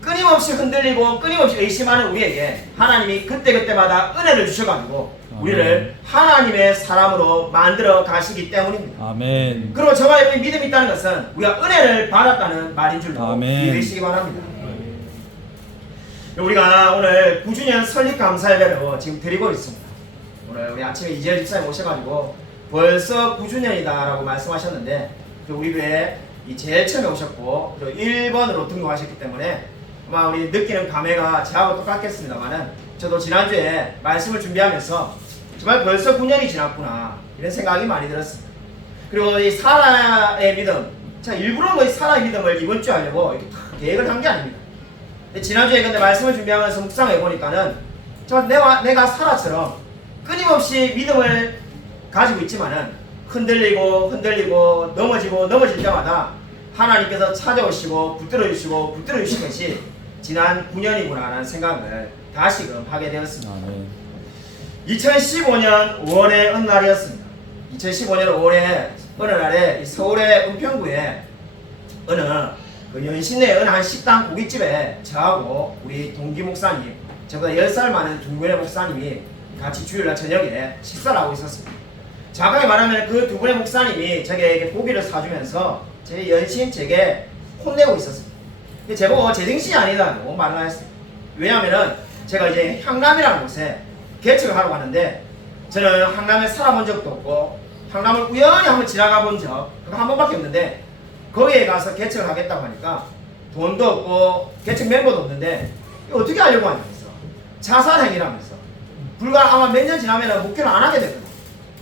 끊임없이 흔들리고 끊임없이 의심하는 우리에게 하나님이 그때그때마다 은혜를 주셔가지고 우리를 하나님의 사람으로 만들어 가시기 때문입니다. 아멘. 그리고 저와 여러분이 믿음이 있다는 것은 우리가 은혜를 받았다는 말인 줄로 아멘. 믿으시기 바랍니다. 우리가 오늘 9주년 설립 감사 예배로 지금 드리고 있습니다. 오늘 우리 아침에 이재열 집사님 오셔가지고 벌써 9주년이다라고 말씀하셨는데 우리 교회 제일 처음에 오셨고 1번으로 등록하셨기 때문에 아마 우리 느끼는 감회가 저하고 똑같겠습니다만은 저도 지난주에 말씀을 준비하면서 정말 벌써 9년이 지났구나 이런 생각이 많이 들었습니다. 그리고 이 사라의 믿음, 자 일부러 뭐 사라의 믿음을 이번 주에 하려고 이렇게 다 계획을 한 게 아닙니다. 지난주에 근데 말씀을 준비하면서 묵상해 보니까는 정말 내가 사라처럼 끊임없이 믿음을 가지고 있지만은 흔들리고 넘어질 때마다 하나님께서 찾아오시고 붙들어 주신 것이 지난 9년이구나라는 생각을 다시금 하게 되었습니다. 아멘. 2015년 5월의 어느 날이었습니다. 2015년 5월에 어느 날에 이 서울의 은평구에 어느 그 연신내 어느 한 식당 고깃집에 저하고 우리 동기 목사님, 저보다 10살 많은 두 분의 목사님이 같이 주일날 저녁에 식사를 하고 있었습니다. 정확하게 말하면 그 두 분의 목사님이 저에게 고기를 사주면서 제 연신 제게 혼내고 있었습니다. 제보고 제정신이 아니다고 말을 했어요. 왜냐하면은 제가 이제 향남이라는 곳에 개척을 하러 갔는데 저는 향남에 살아본 적도 없고 향남을 우연히 한번 지나가 본 적 그거 한 번밖에 없는데 거기에 가서 개척을 하겠다고 하니까 돈도 없고 개척 멤버도 없는데 이거 어떻게 하려고 하냐면서 자살행위라면서 불과 아마 몇 년 지나면 목회를 안 하게 될 거다.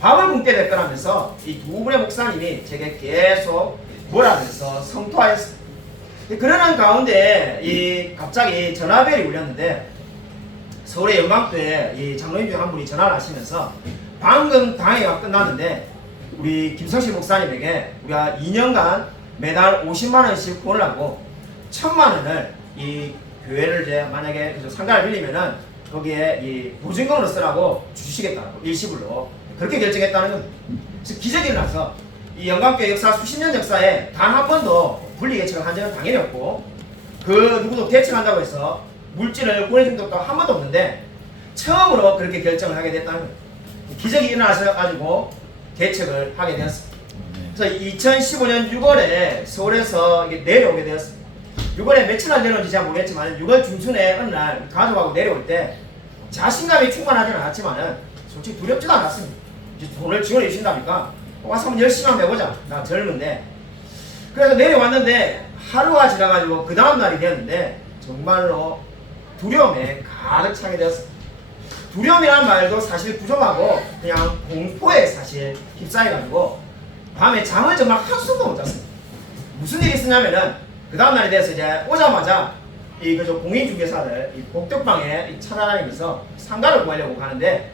밥을 굶게 될 거라면서 이 두 분의 목사님이 제게 계속 뭐라면서 성토하였습니다. 그러는 가운데 이 갑자기 전화벨이 울렸는데 서울의 영광교회 이 장로님 중 한 분이 전화를 하시면서 방금 당회가 끝났는데 우리 김성실 목사님에게 우리가 2년간 매달 50만 원씩 후원을 하고 1000만 원을 이 교회를 이제 만약에 상가를 빌리면은 거기에 이 보증금으로 쓰라고 주시겠다고 일시불로 그렇게 결정했다는 겁니다. 그래서 기적이 일어나서 이 영광교회 역사 수십 년 역사에 단 한 번도 분리 개척을 한 적은 당연히 없고 그 누구도 개척한다고 해서 물질을 보내준 적도 한 번도 없는데 처음으로 그렇게 결정을 하게 됐다는 거예요. 기적이 일어나서 가지고 개척을 하게 되었습니다. 그래서 2015년 6월에 서울에서 내려오게 되었습니다. 6월에 며칠 안 내려온지 잘 모르겠지만 6월 중순에 어느 날 가족하고 내려올 때 자신감이 충만하지는 않았지만은 솔직히 두렵지도 않았습니다. 이제 돈을 지원해 주신다니까 와서 한번 열심히 한번 해보자. 나 젊은데. 그래서 내려왔는데 하루가 지나가지고 그 다음 날이 되었는데 정말로 두려움에 가득 차게 되었습니다. 두려움이라는 말도 사실 부족하고 그냥 공포에 사실 휩싸여가지고 밤에 잠을 정말 한숨도 못 잤습니다. 무슨 일이 있었냐면은 그 다음날에 대해서 이제 오자마자 이 그저 공인중개사들 이 복덕방에 찾아다니면서 상가를 구하려고 가는데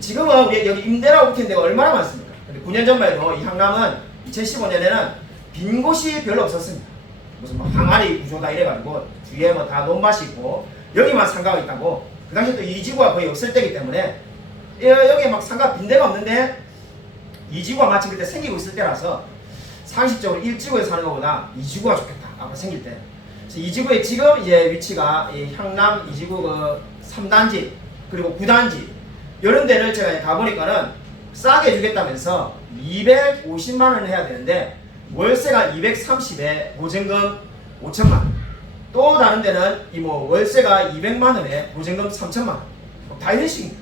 지금은 우리 여기 임대라고 붙은 데가 얼마나 많습니까? 근데 9년 전만 해도 이 향남은 2015년에는 빈 곳이 별로 없었습니다. 무슨 뭐 항아리 구조다 이래가지고 뒤에 뭐 다 논밭이 있고 여기만 상가가 있다고 그 당시에 또 이지구가 거의 없을 때이기 때문에 여기에 막 상가 빈 데가 없는데 이지구가 마침 그때 생기고 있을 때라서 상식적으로 1지구에 사는 것보다 2지구가 좋겠다 아마 생길 때. 그래서 2지구의 지금 이제 위치가 이 향남 2지구 그 3단지 그리고 9단지 이런 데를 제가 가보니까는 싸게 해주겠다면서 250만 원을 해야 되는데 월세가 230에 보증금 5천만 원. 또 다른 데는 이 뭐 월세가 200만 원에 보증금 3천만 원. 다 이런 식입니다.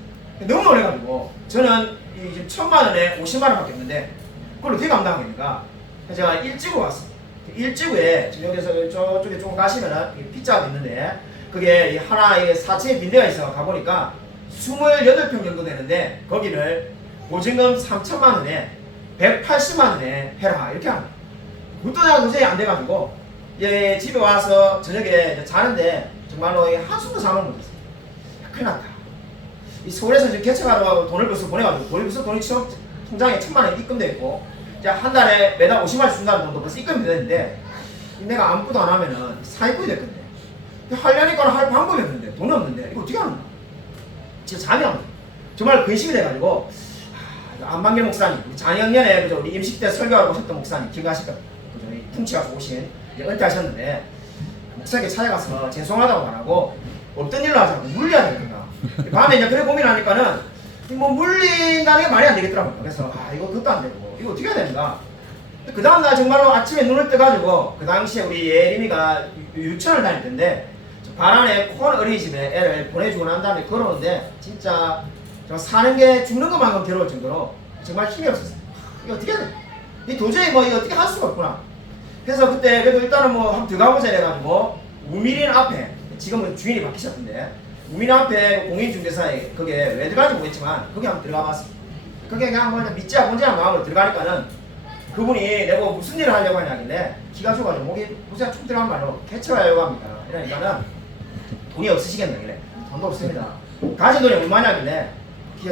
너무 놀래가지고 저는 이 1000만 원에 50만 원밖에 없는데 그걸 어떻게 감당하겠는가? 그래서 제가 일지구 왔습니다. 일지구에 지금 여기서 저쪽에 조금 가시면은 피자가 있는데 그게 하나의 4층에 빈대가 있어 가보니까 28평 정도 되는데 거기를 보증금 3천만 원에 180만 원에 해라 이렇게 합니다. 그것도 내가 도저히 안 돼가지고 예, 집에 와서 저녁에 자는데 정말로 한숨도 잠을 못 잤어요. 큰일 났다. 이 서울에서 지금 개척하러 가고 돈을 벌써 보내가지고 돈이 통장에 1000만 원 입금돼 있고 이제 한 달에 매달 50만 원 준다는 돈도 벌써 입금이 되는데 내가 아무것도 안 하면은 사기꾼이 될 건데 하려니까 할 방법이 없는데 돈이 없는데 이거 어떻게 하는가? 진짜 잠이 안 와요. 정말 근심이 돼가지고 안만길 목사님, 작년에 우리 임식 때 설교하고 오셨던 목사님 기억하실 겁니다. 퉁치가 오신 은퇴하셨는데 목사님께 찾아가서 죄송하다고 말하고 없던 일로 하자고 물려야 되는가. 밤에 이제 그래 고민하니까는 뭐 물린다는 게 말이 안 되겠더라고요. 그래서 이거 그것도 안 되고 이거 어떻게 해야 되는가. 그 다음날 정말로 아침에 눈을 떠가지고 그 당시에 우리 예림이가 유치원을 다닐 텐데 발 안에 콘 어린이집에 애를 보내주고 난 다음에 걸어오는데 진짜 사는 게 죽는 것만큼 괴로울 정도로 정말 힘이 없었어요. 이거 어떻게 해야 돼? 도저히 뭐 이거 어떻게 할 수가 없구나. 그래서 그때 그래도 일단은 뭐 한번 들어가보자 이래가지고 우미린 앞에 지금은 주인이 바뀌셨던데 우민 앞에 공인중개사에 그게 왜 들어가는지 모르겠지만 거기 한번 들어가 봤습니다. 그게 그냥 뭐 믿지야 본지야 마음으로 들어가니까는 그분이 내가 무슨 일을 하려고 하냐길래 기가 죽어가지고 목이 무지가 툭 들어간 말로 개처하려고 합니다. 이러니까는 돈이 없으시겠나길래 돈도 없습니다. 가진 돈이 얼마냐길래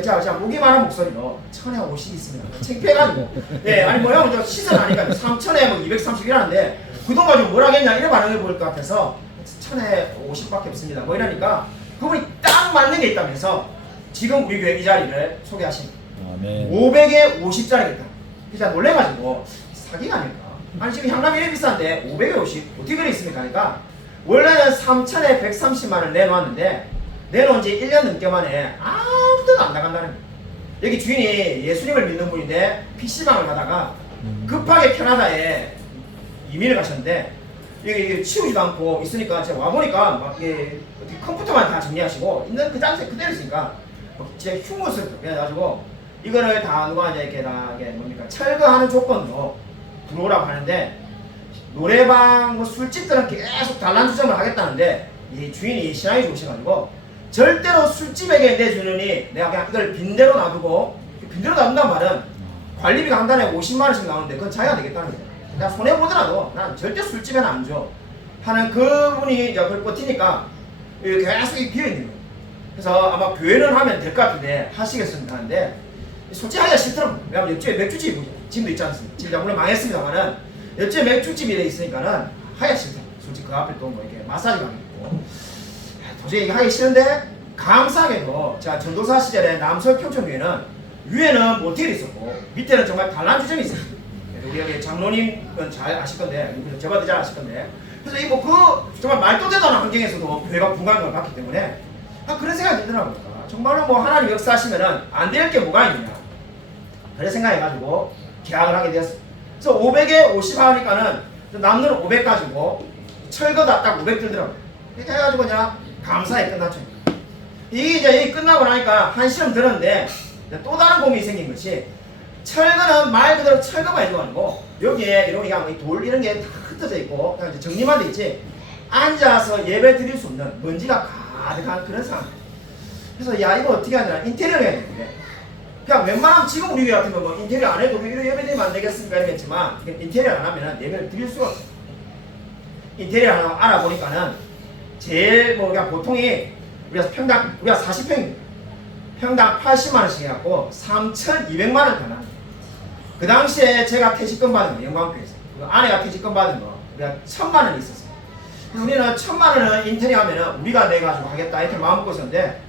제가 목이 많은 목소리로 1,050 있습니다. 창피해가지고 예 아니 뭐야 저 시선 아니까 3,000에 뭐 230이라는데 그 돈 가지고 뭘 하겠냐 이런 반응을 보일 것 같아서 1,050밖에 없습니다. 뭐 이러니까 그분이 딱 맞는 게 있다면서 지금 우리 교회 이 자리를 소개하십니다. 아멘. 500에 50짜리겠다. 진짜 놀래가지고 사기가 아닐까? 아니 지금 향남이 이래 비싼데 500에 50 어떻게 그래 있습니까? 그러니까 원래는 3,000에 130만 원 내놓았는데 내놓은 지 1년 넘게 만에 아무데도 안 나간다는 거예요. 여기 주인이 예수님을 믿는 분인데 PC방을 가다가 급하게 캐나다에 이민을 가셨는데 이게 치우지도 않고 있으니까 제가 와보니까 막 이게 어떻게 컴퓨터만 다 정리하시고 있는 그 장소에 그대로 있으니까 진짜 흉물스럽다. 그래가지고 이거를 다 누가 이제 이렇게 다 이게 뭡니까 철거하는 조건으로 들어오라고 하는데 노래방 뭐 술집들은 계속 단란주점을 하겠다는데 이 주인이 신앙이 좋으셔가지고 절대로 술집에게 내주느니 내가 그냥 이걸 빈대로 놔두고 빈대로 놔둔다는 말은 관리비가 한 달에 50만 원씩 나오는데 그건 자기가 내겠다는 거예요. 내가 손해보더라도 난 절대 술집에는 안 줘 하는 그분이 이제 그걸 버티니까 계속 비어있는 거예요. 그래서 아마 교회는 하면 될 것 같은데 하시겠습니다 하는데 솔직히 하기가 싫더라고요. 왜냐면 옆집에 맥주집이 지금도 있지 않습니까? 지금 물론 망했습니다만은 옆집에 맥주집이 있으니까는 하기가 싫더라고요. 솔직히 그 앞에 또 뭐 이렇게 마사지가 있고 도저히 하기 싫은데 감사하게도 제가 전도사 시절에 남서울 평촌교회는 위에는 모텔이 있었고 밑에는 정말 단란주점이 있었어요. 우리 여기 장로님은 잘 아실 건데 저봐도 잘 아실 건데 그래서 이 뭐 그 정말 말도 되도 않은 환경에서도 교회가 부강을 받기 때문에 그런 생각이 들더라고요. 정말로 뭐 하나님 역사하시면은 안 될 게 뭐가 있느냐 그런 생각해가지고 계약을 하게 되었어요. 그래서 500에 50 하니까는 남는 500 가지고 철거다 딱 500 들더라고요. 이렇게 해가지고 그냥 감사히 끝났죠. 이게 이제 여기 끝나고 나니까 한 시름 들었는데 또 다른 고민이 생긴 것이 철거는 말 그대로 철거만 해도 아니고 여기에 이런 게 돌 이런 게 다 흩어져 있고 그냥 이제 정리만 돼 있지 앉아서 예배 드릴 수 없는 먼지가 가득한 그런 상황. 그래서 야 이거 어떻게 하냐 인테리어를 해야 되는데 그냥 웬만하면 지금 우리 교회 같은 거 뭐 인테리어 안 해도 이런 예배 드리면 안 되겠습니까 이랬지만 인테리어 안 하면 예배를 드릴 수가 없어요. 인테리어 하나 알아보니까는 제일 뭐 그냥 보통이 우리가 40평입니다. 평당 80만 원씩 해갖고 3,200만 원 더 나요. 그 당시에 제가 퇴직금 받은 거 영광교회에서 그 아내가 퇴직금 받은 거 우리가 1,000만 원이 있었어요. 우리는 1,000만 원을 인테리어 하면은 우리가 내가지고 하겠다 이렇게 마음 먹고 있었는데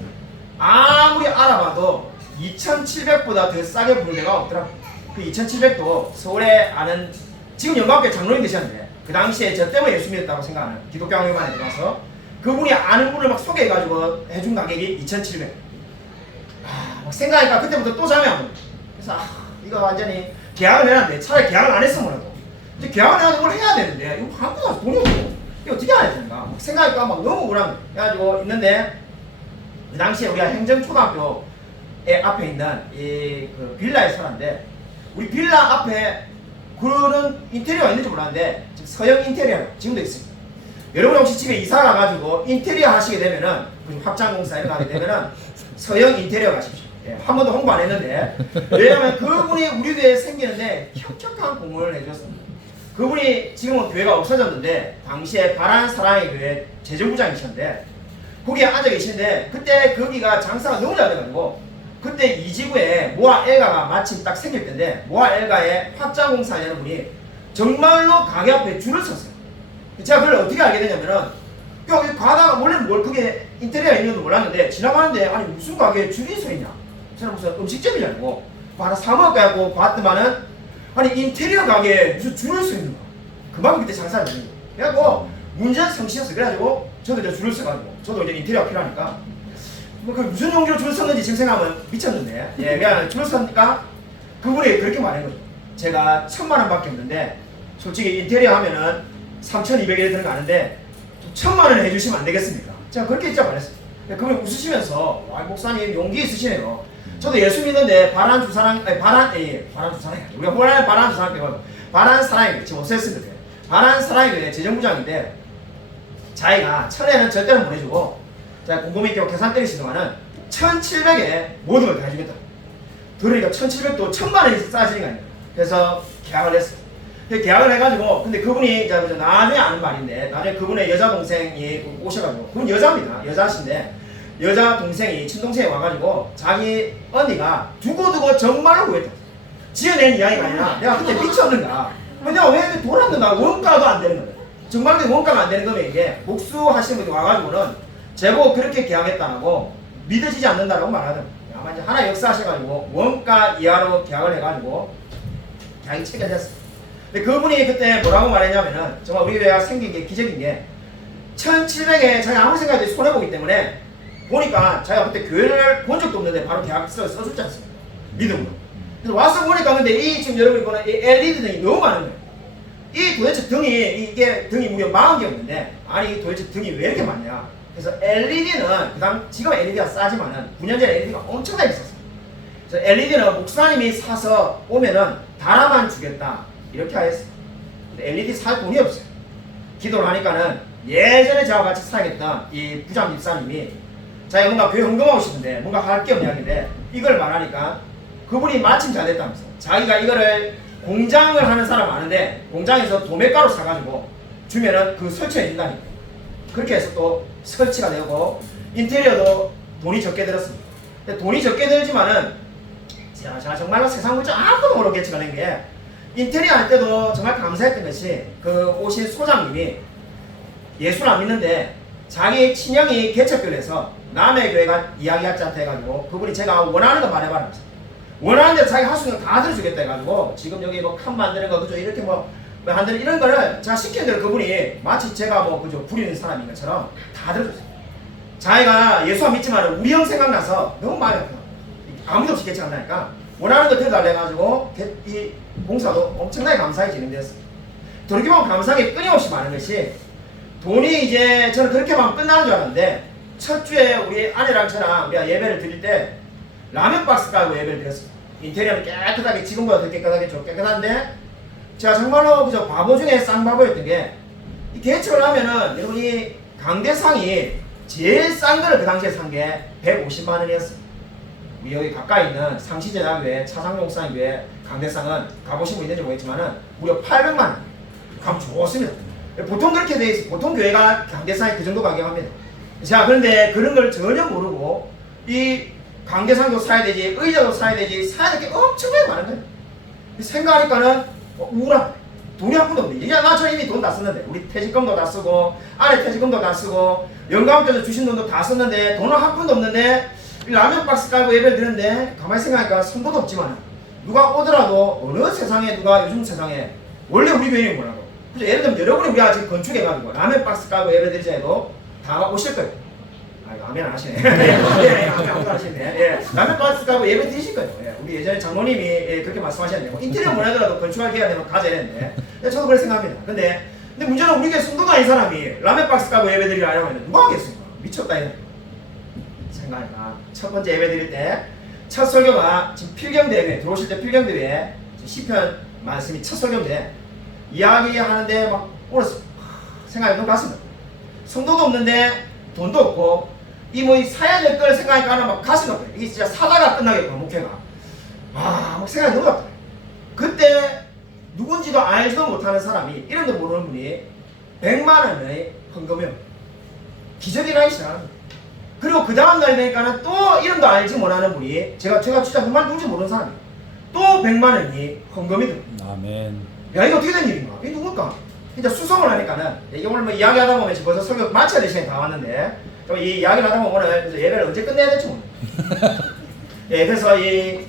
아무리 알아봐도 2,700보다 더 싸게 부른 데가 없더라고. 그 2,700도 서울에 아는 지금 영광교회 장로님 계셨는데 그 당시에 저 때문에 예수 믿었다고 생각하는 기독교 학교만에 들어가서 그분이 아는 분을 막 소개해가지고 해준 가격이 2,700. 막 생각하니까 그때부터 또 잠이 안 오고 그래서 이거 완전히 계약을 해놨는데 차라리 계약을 안 했으면라도 이제 계약을 해가지고 뭘 해야 되는데 이거 한국 가서 돈이 없고 이거 어떻게 해야 되는가 생각하니까 막 너무 우울한 거예요. 그래가지고 있는데 그 당시에 우리가 행정초등학교에 앞에 있는 이 그 빌라에 살았는데 우리 빌라 앞에 그런 인테리어가 있는지 몰랐는데 지금 서영 인테리어 지금도 있습니다. 여러분 혹시 집에 이사 가가지고 인테리어 하시게 되면은 확장공사 이런 거 하게 되면은 서영 인테리어 가십시오. 예, 한 번도 홍보 안 했는데 왜냐면 그분이 우리 교회에 생기는데 혁혁한 공헌을 해주셨습니다. 그분이 지금은 교회가 없어졌는데 당시에 바란 사랑의 교회 재정부장이셨는데 거기에 앉아 계시는데 그때 거기가 장사가 너무 잘 돼가지고 그때 이 지구에 모아 엘가가 마침 딱 생길 텐데 모아 엘가의 확장공사 하는 분이 정말로 가게 앞에 줄을 섰어요. 제가 그걸 어떻게 알게 되냐면은 그냥 가다가 원래는 뭘 그게 인테리어 있는 줄 몰랐는데 지나가는데 아니 무슨 가게에 줄이 서 있냐? 저는 무슨 음식점이 아니고 하나 사 먹으려고 봤더만은 아니 인테리어 가게에 무슨 줄을 서 있는 거야. 그만큼 그때 장사를 했는 거야. 그래갖고 문제는 성취했어. 그래가지고 저도 이제 줄을 서가지고 저도 이제 인테리어가 필요하니까 뭐 그 무슨 용기로 줄을 섰는지 지금 생각하면 미쳤는데 예 그냥 줄을 섰니까 그분이 그렇게 말한 거죠. 제가 1,000만 원밖에 없는데 솔직히 인테리어 하면은 3,200에 드는 거 아는데 1,000만 원 해주시면 안 되겠습니까? 제가 그렇게 진짜 말했어요. 그분이 웃으시면서 와 목사님 용기 있으시네요. 저도 예수 믿는데 바란 주사랑 우리가 뭐라는 바란 주사랑 때문에 바란 사랑이 지금 없앴습니다. 바란 사랑이 재정부장인데 자기가 천에는 절대로 못 해주고 자, 곰곰이 있고 계산 때리시는 동안은 1,700에 모든 걸 다 해주겠다. 그러니까 1,700도 1,000만 원이 쌓아지는 거 아니에요. 그래서 계약을 했어. 계약을 해가지고, 근데 그분이 이제 나중에 아는 말인데, 나중에 그분의 여자 동생이 오셔가지고, 그분 여자입니다. 여자신데, 여자 동생이, 친동생이 와가지고, 자기 언니가 두고두고 정말로 후회했다. 지어낸 이야기가 아니라, 내가 그때 미쳤는가. 내가 왜 돌았는가. 원가도 안 되는 거야. 정말 원가가 안 되는 거면 이게, 목수하시는 분이 와가지고는, 제법 그렇게 계약했다고, 믿어지지 않는다라고 말하더라고요. 아마 이제 하나 역사하셔가지고, 원가 이하로 계약을 해가지고, 계약이 체결됐어. 근데 그분이 그때 뭐라고 말했냐면은 정말 우리 교회가 생긴 게 기적인 게 1,700에 자기가 아무 생각이 없이 손해보기 때문에 보니까 자기가 그때 교회를 본 적도 없는데 바로 계약서를 써줬지 않습니까? 믿음으로. 그래서 와서 보니까 근데 이 지금 여러분이 보는 이 LED 등이 너무 많은 거예요. 이 도대체 등이 이게 등이 무려 40개였는데 아니 도대체 등이 왜 이렇게 많냐. 그래서 LED는 그다음 지금 LED가 싸지만은 9년 전에 LED가 엄청나게 비쌌어요. 그래서 LED는 목사님이 사서 오면은 달아만 주겠다. 이렇게 하였어요. 근데 LED 살 돈이 없어요. 기도를 하니까는 예전에 저와 같이 사겠던 이 부장 집사님이 자기가 뭔가 교회 헌금하고 싶은데 뭔가 할 게 없냐는데 이걸 말하니까 그분이 마침 잘 됐다면서 자기가 이거를 공장을 하는 사람 아는데 공장에서 도매가로 사가지고 주면은 그 설치해 준다니까. 그렇게 해서 또 설치가 되고 인테리어도 돈이 적게 들었습니다. 근데 돈이 적게 들지만은 제가 정말로 세상 물정 아무도 모르겠지 가는 게 인테리어 할 때도 정말 감사했던 것이 그 오신 소장님이 예수를 안 믿는데 자기 친형이 개척교를 해서 남의 교회가 이야기할지한테 해가지고 그분이 제가 원하는 거 말해봐라. 원하는 대로 자기 할 수 있는 거 다 들어주겠다 해가지고 지금 여기 뭐 칸 만드는 거 그죠 이렇게 뭐 만드는 이런 거를 제가 시키는 대로 그분이 마치 제가 뭐 그죠 부리는 사람인 것처럼 다 들어줬어요. 자기가 예수 안 믿지만 우리 형 생각나서 너무 마음이 아프다. 아무도 없이 개척한다니까 원하는 거 들어달래 가지고 이 봉사도 엄청나게 감사하게 진행되었습니다. 돌이켜보면 감사한 게 끊임없이 많은 것이 돈이 이제 저는 그렇게만 끝나는 줄 알았는데 첫 주에 우리 아내랑 저랑 우리가 예배를 드릴 때 라면 박스 깔고 예배를 드렸습니다. 인테리어는 깨끗하게 지금보다 더 깨끗하게 좀 깨끗한데 제가 정말로 그저 바보 중에 쌍바보였던 게 이 개척을 하면은 여러분이 강대상이 제일 싼 거를 그 당시에 산 게 150만 원이었어요. 우리 여기 가까이 있는 상시제자교회 차상용상교회 강대상은 가보신 분 있는지 모르겠지만은 무려 800만 원. 가면 좋습니다. 보통 그렇게 돼 있어요. 보통 교회가 강대상이 그 정도 가격합니다. 자, 그런데 그런 걸 전혀 모르고 이 강대상도 사야 되지, 의자도 사야 되지, 사야 될 게 엄청나게 많은 거예요. 생각하니까는 우울한 돈이 한 푼도 없네. 야, 나 저 이미 돈 다 썼는데 우리 퇴직금도 다 쓰고 아내 퇴직금도 다 쓰고 영감께서 주신 돈도 다 썼는데 돈은 한 푼도 없는데 라면 박스 깔고 예배를 드는데 가만히 생각하니까 성도도 없지만 누가 오더라도 어느 세상에 누가 요즘 세상에 원래 우리 교회는 뭐라고 그죠? 예를 들면 여러분이 우리가 지금 건축해가지고 라면 박스 깔고 예배 드리자 해도 다 오실 거예요. 아, 아멘 안 하시네. 예, 아멘 안 하시네. 예, 라면 박스 깔고 예배 드리실 거예요. 예, 우리 예전에 장모님이 예, 그렇게 말씀하셨네요. 뭐 인테리어 못하더라도 건축할 기회가 되면 가져야 되는데 저도 그렇게 생각합니다. 근데 문제는 우리 교회 성도가 아닌 사람이 라면 박스 깔고 예배 드리라 하려고 했는데 누가 하겠습니까? 미쳤다 이거. 생각하니까 첫 번째 예배 드릴 때 첫 설교가 지금 필경대회 들어오실 때 필경대회에 시편 말씀이 첫 설교인데 이야기하는데 막 울었어요. 생각이 너무 갔습니다. 성도도 없는데 돈도 없고 이 뭐 사야 될 걸 생각하니까 막 가슴이 아파요. 이게 진짜 사다가 끝나겠구나 목회가. 막 생각이 너무 아파요. 그때 누군지도 알지도 못하는 사람이 이름도 모르는 분이 100만 원의 헌금을 기적이라기 시작합니다. 그리고 그 다음날 되니까는 또 이름도 알지 못하는 분이 제가 진짜 정말 누군지 모르는 사람이에요. 또 100만 원이 헌금이 들어요. 아멘. 야, 이거 어떻게 된 일인가? 이게 누굴까? 이제 수성을 하니까는 이게 오늘 뭐 이야기하다 보면 벌써 설교 마쳐야 될 시간이 다 왔는데 이 이야기를 하다 보면 오늘 그래서 예배를 언제 끝내야 될지 모르겠어요. 예, 그래서 우리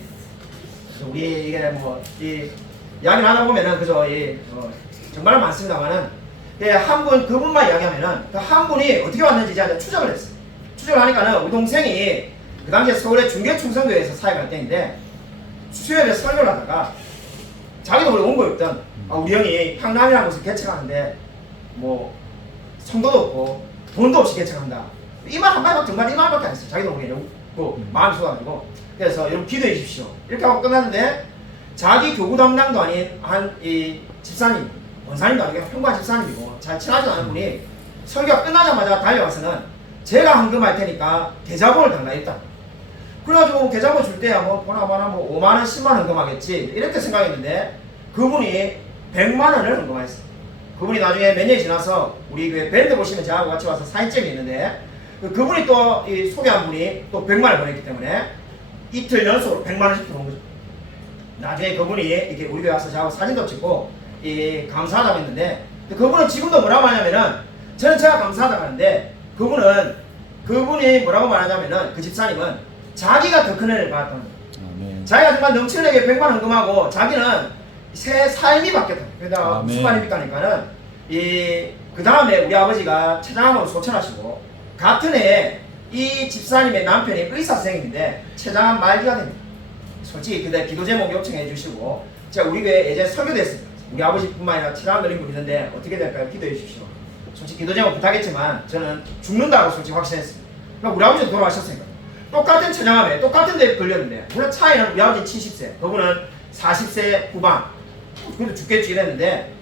이게 뭐 이 이야기를 하다 보면은 그저 정말 많습니다만은 예, 한 분 그분만 이야기하면은 그 한 분이 어떻게 왔는지 제가 추적을 했어요. 추적을 하니까는 우리 동생이 그 당시에 서울의 중계충성교회에서 사역할 때인데 수요일에 설교를 하다가 자기도 우리 온 거였던 우리 형이 향남이라는 곳을 개척하는데 뭐 성도도 없고 돈도 없이 개척한다. 이 말 한마디밖에 정말 이 말밖에 안 했어요. 자기도 모르게 마음이 쏟아가지고 그래서 여러분 기도해 주십시오. 이렇게 하고 끝났는데 자기 교구 담당도 아닌 한 이 집사님 원사님도 아니고 평범한 집사님이고 잘 친하지도 않은 분이 설교가 끝나자마자 달려와서는 제가 헌금할 테니까 계좌번호를 달라 했다. 그래가지고 계좌번호 줄 때야 뭐 보나마나 뭐 5만원 10만원 헌금하겠지 이렇게 생각했는데 그분이 100만원을 헌금하셨어요. 그분이 나중에 몇 년이 지나서 우리 교회 밴드 보시면 저하고 같이 와서 사진점이 있는데 그분이 또 이 소개한 분이 또 100만원을 보냈기 때문에 이틀 연속으로 100만원씩 들어온 거죠. 나중에 그분이 이렇게 우리 교회 와서 저하고 사진도 찍고 이 감사하다고 했는데 그분은 지금도 뭐라고 하냐면은 저는 제가 감사하다고 하는데 그분이 뭐라고 말하냐면은 그 집사님은 자기가 더 큰 은혜를 받았다는 거예요. 아멘. 자기가 정말 넘치는에게 100만 헌금하고 자기는 새 삶이 바뀌었다. 그러다 아멘. 무슨 말입니까니까는 그 다음에 우리 아버지가 췌장암으로 소천하시고 같은 해에 이 집사님의 남편이 의사 선생님인데 췌장암 말기가 됩니다. 솔직히 그때 기도 제목 요청해 주시고 제가 우리 교회에 예전에 설교도 했습니다. 우리 아버지뿐만 아니라 췌장암 걸린 분 있는데 어떻게 될까요? 기도해 주십시오. 솔직히 기도 제목 부탁했지만 저는 죽는다고 솔직히 확신했습니다. 그럼 우리 아버지도 돌아가셨으니까 똑같은 췌장암에 똑같은 데 걸렸는데 물론 차이는 우리 아버지 70세 그분은 40세 후반 그래도 죽겠지 이랬는데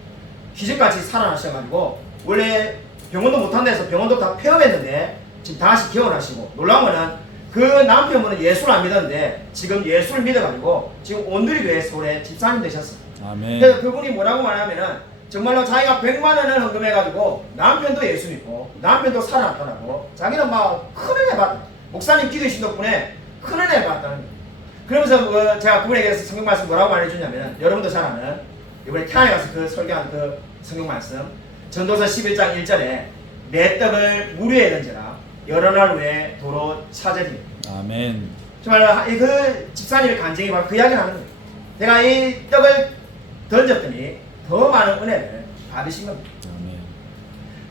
기적같이 살아나셔가지고 원래 병원도 못한 데서 병원도 다 폐업했는데 지금 다시 개원하시고 놀라운 거는 그 남편분은 예수를 안 믿었는데 지금 예수를 믿어가지고 지금 온누리교회 서울에 집사님 되셨어요. 아멘. 그래서 그분이 뭐라고 말하냐면은 정말로 자기가 100만원을 헌금해가지고 남편도 예수 믿고 남편도 살아났더라고. 자기는 막 큰 은혜 받았다. 목사님 기도하신 덕분에 큰 은혜 받았다는 거예요. 그러면서 제가 그분에게 성경 말씀 뭐라고 말해주냐면 여러분도 잘 아는 이번에 태안에 가서 그 설교한 그 성경 말씀 전도서 11장 1절에 내 떡을 물 위에 던져라 여러 날 후에 도로 찾으리. 아멘. 정말 그 집사님의 간증이 바로 그 이야기를 하는 거예요. 내가 이 떡을 던졌더니 더 많은 은혜를 받으신 겁니다. 아멘.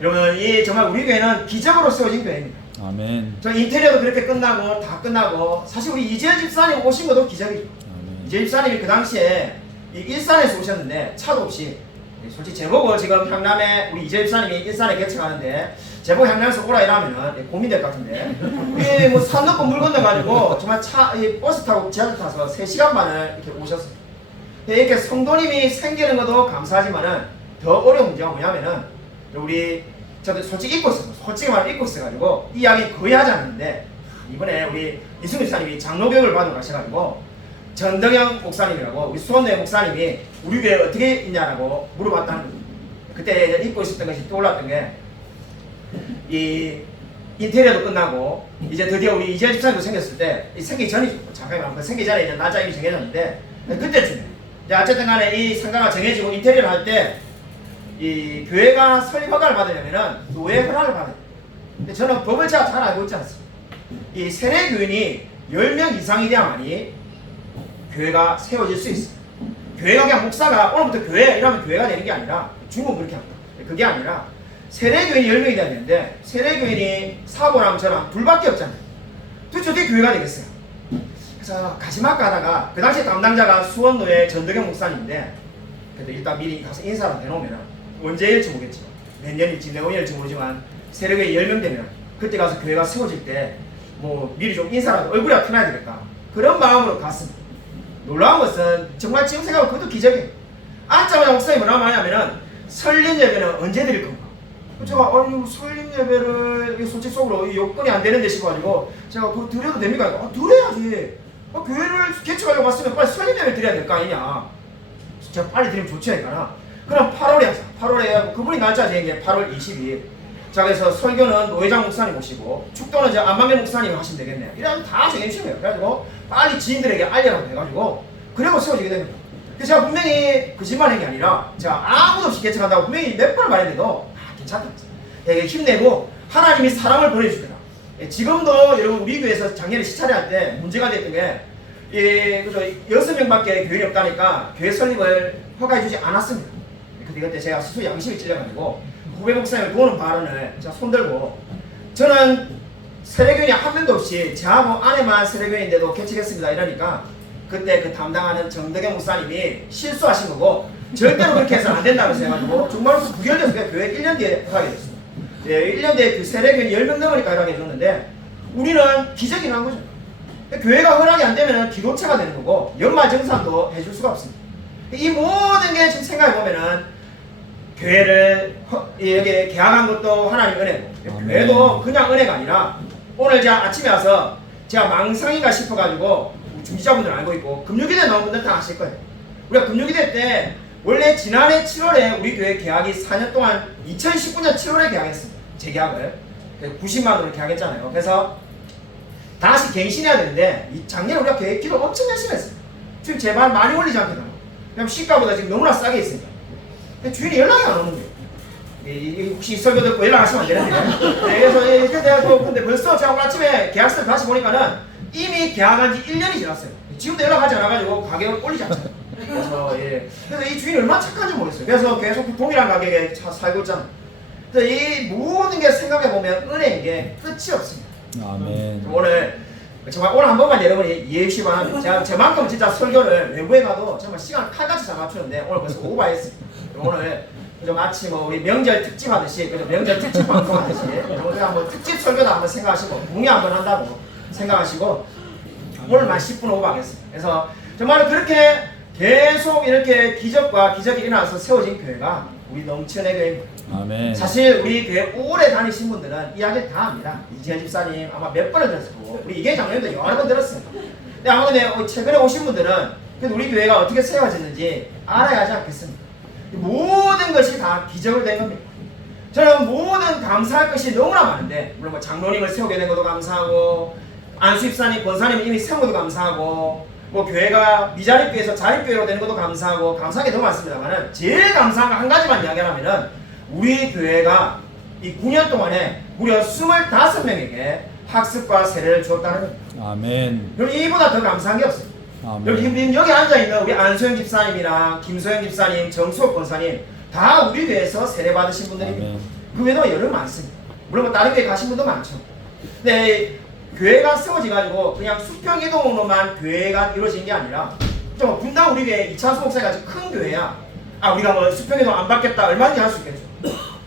여러분 이 정말 우리 교회는 기적으로 세워진 교회입니다. 아멘. 저 인테리어도 그렇게 끝나고 다 끝나고 사실 우리 이재현 집사님 오신 것도 기적이죠. 아멘. 이재현 집사님이 그 당시에 이 일산에서 오셨는데 차도 없이 솔직히 제보고 지금 향남에 우리 이재현 집사님이 일산에 개척하는데 제보 향남에서 오라 이러면은 고민될 것 같은데 뭐 산 넘고 물 건너가지고 정말 버스 타고 지하철 타서 3시간 반을 이렇게 오셨어요. 이렇게 성도님이 생기는 것도 감사하지만은 더 어려운 문제가 뭐냐면은 우리 저도 솔직히 잊고 있어요. 솔직히 말하면 잊고 있어가지고 이 이야기 거의 하지 않는데 이번에 우리 이승훈 집사님이 장로교육을 받으러 가셔가지고 전덕영 목사님이라고 우리 수원대 목사님이 우리 교회 어떻게 있냐라고 물어봤다는 거예요. 그때 잊고 있었던 것이 떠올랐던 게 이 인테리어도 끝나고 이제 드디어 우리 이재현 집사님도 생겼을 때 생기기 전이죠. 잠깐만 생기기 전에 이제 날짜 이미 정해졌는데 그때쯤에 이제 어쨌든 간에 이 상가가 정해지고 인테리어를 할 때 이 교회가 설립 허가를 받으려면은 노예 허락을 받아요. 근데 저는 법을 제가 잘 알고 있지 않습니까? 이 세례 교인이 10명 이상이 돼야만이 교회가 세워질 수 있어요. 교회가 그냥 목사가 오늘부터 교회 이러면 교회가 되는 게 아니라 중국은 그렇게 합니다. 그게 아니라 세례 교인이 10명이 돼야 되는데 세례 교인이 사고랑 저랑 둘밖에 없잖아요. 도대체 어떻게 교회가 되겠어요? 그래서 가시막가 하다가 그 당시 담당자가 수원노회 전덕영 목사님인데 그래도 일단 미리 가서 인사를 해놓으면 언제일지 모르겠죠. 몇 년일지 몇 년일지 모르지만 세력에 10명 되면 그때 가서 교회가 세워질 때 뭐 미리 좀 인사라도 얼굴이 나타나야 되겠다. 그런 마음으로 갔습니다. 놀라운 것은 정말 지금 생각하면 그것도 기적이에요. 앉자마자 목사님이 뭐라고 하냐면은 설립 예배는 언제 드릴 건가? 제가 아니 설립 예배를 솔직히 속으로 여건이 안 되는데 싶어가지고 제가 그거 드려도 됩니까? 드려야지. 교회를 개척하려고 왔으면 빨리 설립 예배 드려야 될 거 아니냐. 제가 빨리 드리면 좋지 않을까나. 그럼 8월에 하자. 8월에 그분이 날짜 정한 게 8월 20일. 자 그래서 설교는 노회장 목사님 오시고 축도는 이제 안만경 목사님 하시면 되겠네요. 이래가지고 다 정해주신 거예요. 그래가지고 빨리 지인들에게 알려라고 해가지고 그리고 세워지게 됩니다. 그래서 제가 분명히 거짓말한 게 아니라 제가 아무도 없이 개척한다고 분명히 몇 번을 말했는데도 괜찮다. 힘내고 하나님이 사람을 보내주시더라. 지금도 여러분 우리 교회에서 작년에 시찰회 할 때 문제가 됐던 게 그죠 6명밖에 교인이 없다니까 교회 설립을 허가해주지 않았습니다. 근데 그때 제가 스스로 양심이 찔려가지고 후배 목사님을 도우는 발언을 제가 손들고 저는 세례교인이 한 명도 없이 저하고 아내만 세례교인인데도 개척했습니다 이러니까 그때 그 담당하는 정덕영 목사님이 실수하신 거고 절대로 그렇게 해서는 안 된다고 해가지고 정말로 부결돼서 교회 1년 뒤에 허락해 줬습니다. 1년 뒤에 그 세례교인 10명 넘으니까 허락해 줬는데 우리는 기적이 난 거죠. 교회가 허락이 안 되면 기도체가 되는 거고 연말정산도 해줄 수가 없습니다. 이 모든 게 지금 생각해 보면은 교회를 여기 계약한 것도 하나님 은혜고 아멘. 교회도 그냥 은혜가 아니라 오늘 제가 아침에 와서 제가 망상인가 싶어가지고 중지자분들 알고 있고 금융기대 나온 분들 다 아실 거예요. 우리가 금융기대 때 원래 지난해 7월에 우리 교회 계약이 4년 동안 2019년 7월에 계약했습니다. 재계약을 90만 원으로 계약했잖아요. 그래서 다시 갱신해야 되는데 작년에 우리가 교회 기도 엄청 열심히 했어요. 지금 제발 많이 올리지 않게 되고 그냥 시가보다 지금 너무나 싸게 있으니까. 근데 주인이 연락이 안 오는 거예요. 혹시 설교 듣고 연락하시면 안 되는데. 네, 그래서 이렇게 돼가지고 근데 벌써 제가 오늘 아침에 계약서를 다시 보니까는 이미 계약한 지 1년이 지났어요. 지금도 연락하지 않아가지고 가격을 올리지 않잖아요. 그래서 그래서 이 주인이 얼마나 착한지 모르겠어요. 그래서 계속 동일한 가격에 살고 있잖아요. 그래서 이 모든 게 생각해 보면 은혜인 게 끝이 없습니다. 아멘. 오늘 정말 오늘 한 번만 여러분이 이해해 주시기 바랍니다. 제가 저만큼 진짜 설교를 외부에 가도 정말 시간 칼같이 잘 맞추는데 오늘 벌써 오버했습니다. 오늘 마치 뭐 우리 명절 특집 하듯이 명절 특집 방송 하듯이 오늘 한번 특집 설교도 한번 생각하시고 공유 한번 한다고 생각하시고 오늘만 10분 오버하겠습니다. 그래서 정말 그렇게 계속 이렇게 기적과 기적이 일어나서 세워진 교회가 우리 넘치는 교회입니다. 아멘. 사실 우리 교회 오래 다니신 분들은 이야기를 다 합니다. 이재현 집사님 아마 몇 번을 들었을 거고 우리 이계희 장로님도 여러 번 들었어요. 근데 아무튼 최근에 오신 분들은 그래도 우리 교회가 어떻게 세워졌는지 알아야 하지 않겠습니까? 모든 것이 다 기적으로 된 겁니다. 저는 모든 감사할 것이 너무나 많은데 물론 뭐 장로님을 세우게 된 것도 감사하고 안수입사님, 권사님 이미 세운 것도 감사하고 뭐 교회가 미자립교회에서 자립교회로 되는 것도 감사하고 감사한 게 너무 많습니다만 제일 감사한 거 한 가지만 이야기하면은 우리 교회가 이 9년 동안에 무려 25명에게 학습과 세례를 주었다는 겁니다. 아멘. 여러분 이보다 더 감사한 게 없어요. 아멘. 여기 앉아있는 우리 안소영 집사님이랑 김소영 집사님, 정수옥 권사님 다 우리 교회에서 세례 받으신 분들입니다. 아멘. 그 외에도 여러 많습니다. 물론 뭐 다른 교회 가신 분도 많죠. 근데 교회가 세워져가지고 그냥 수평이동으로만 교회가 이루어진 게 아니라 좀 분당 우리 교회 이찬수 목사가 아주 큰 교회야. 우리가 뭐 수평이동 안 받겠다 얼마든지 할 수 있겠죠.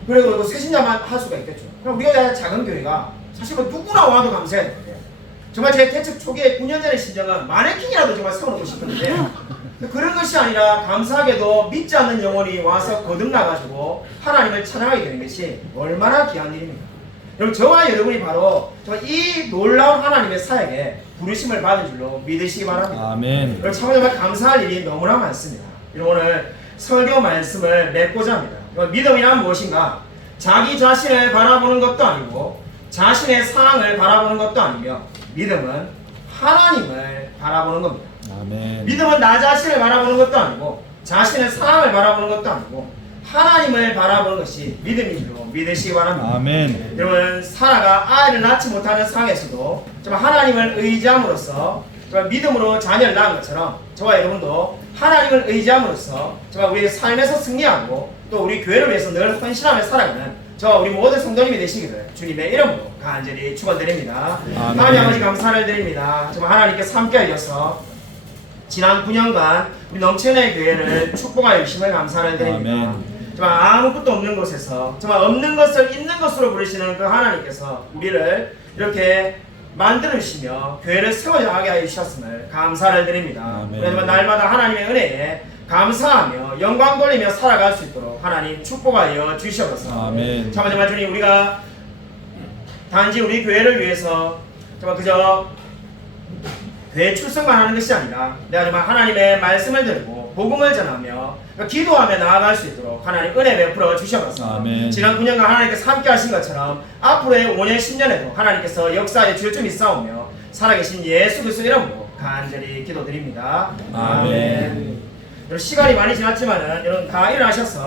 그래도 뭐 세신자만 할 수가 있겠죠. 그럼 우리가 작은 교회가 사실 뭐 누구나 와도 감사해야 되는데 정말 제 개척 초기에 9년 전의 신정은 마네킹이라도 정말 세워놓고 싶었는데 그런 것이 아니라 감사하게도 믿지 않는 영혼이 와서 거듭나가지고 하나님을 찬양하게 되는 것이 얼마나 귀한 일입니까? 여러분 저와 여러분이 바로 정말 이 놀라운 하나님의 사역에 부르심을 받은 줄로 믿으시기 바랍니다. 아멘. 여러분 참 정말 감사할 일이 너무나 많습니다. 여러분 오늘 설교 말씀을 맺고자 합니다. 믿음이란 무엇인가? 자기 자신을 바라보는 것도 아니고 자신의 상황을 바라보는 것도 아니며 믿음은 하나님을 바라보는 겁니다. 아멘. 믿음은 나 자신을 바라보는 것도 아니고 자신의 상황을 바라보는 것도 아니고 하나님을 바라보는 것이 믿음인 줄 믿으시기 바랍니다. 아멘. 여러분 사라가 아이를 낳지 못하는 상황에서도 정말 하나님을 의지함으로써 정말 믿음으로 자녀를 낳은 것처럼 저와 여러분도 하나님을 의지함으로써 정말 우리의 삶에서 승리하고 또 우리 교회를 위해서 늘 헌신하며 살아가는 저와 우리 모든 성도님이 되시기를 주님의 이름으로 간절히 축원드립니다. 아멘. 하나님 아버지 감사를 드립니다. 정말 하나님께서 함께 하셔서 지난 9년간 우리 넘치는 교회를 축복하여 주심을 감사를 드립니다. 아멘. 정말 아무것도 없는 곳에서 정말 없는 것을 있는 것으로 부르시는 그 하나님께서 우리를 이렇게 만들어 주시며 교회를 세워나가게 하여 주셨음을 감사를 드립니다. 아멘. 그래서 날마다 하나님의 은혜에 감사하며 영광 돌리며 살아갈 수 있도록 하나님 축복하여 주시옵소서. 아멘. 정말 주님 우리가 단지 우리 교회를 위해서 정말 그저 교회 출석만 하는 것이 아니라 내가 정말 하나님의 말씀을 들고 복음을 전하며 기도하며 나아갈 수 있도록 하나님 은혜 베풀어 주셔서 아멘. 지난 9년간 하나님께서 함께 하신 것처럼 앞으로의 5년 10년에도 하나님께서 역사에 주실 줄 믿사오며 살아계신 예수 그리스도 이름으로 간절히 기도드립니다. 아멘. 여러분 시간이 많이 지났지만은 여러분 다 일어나셔서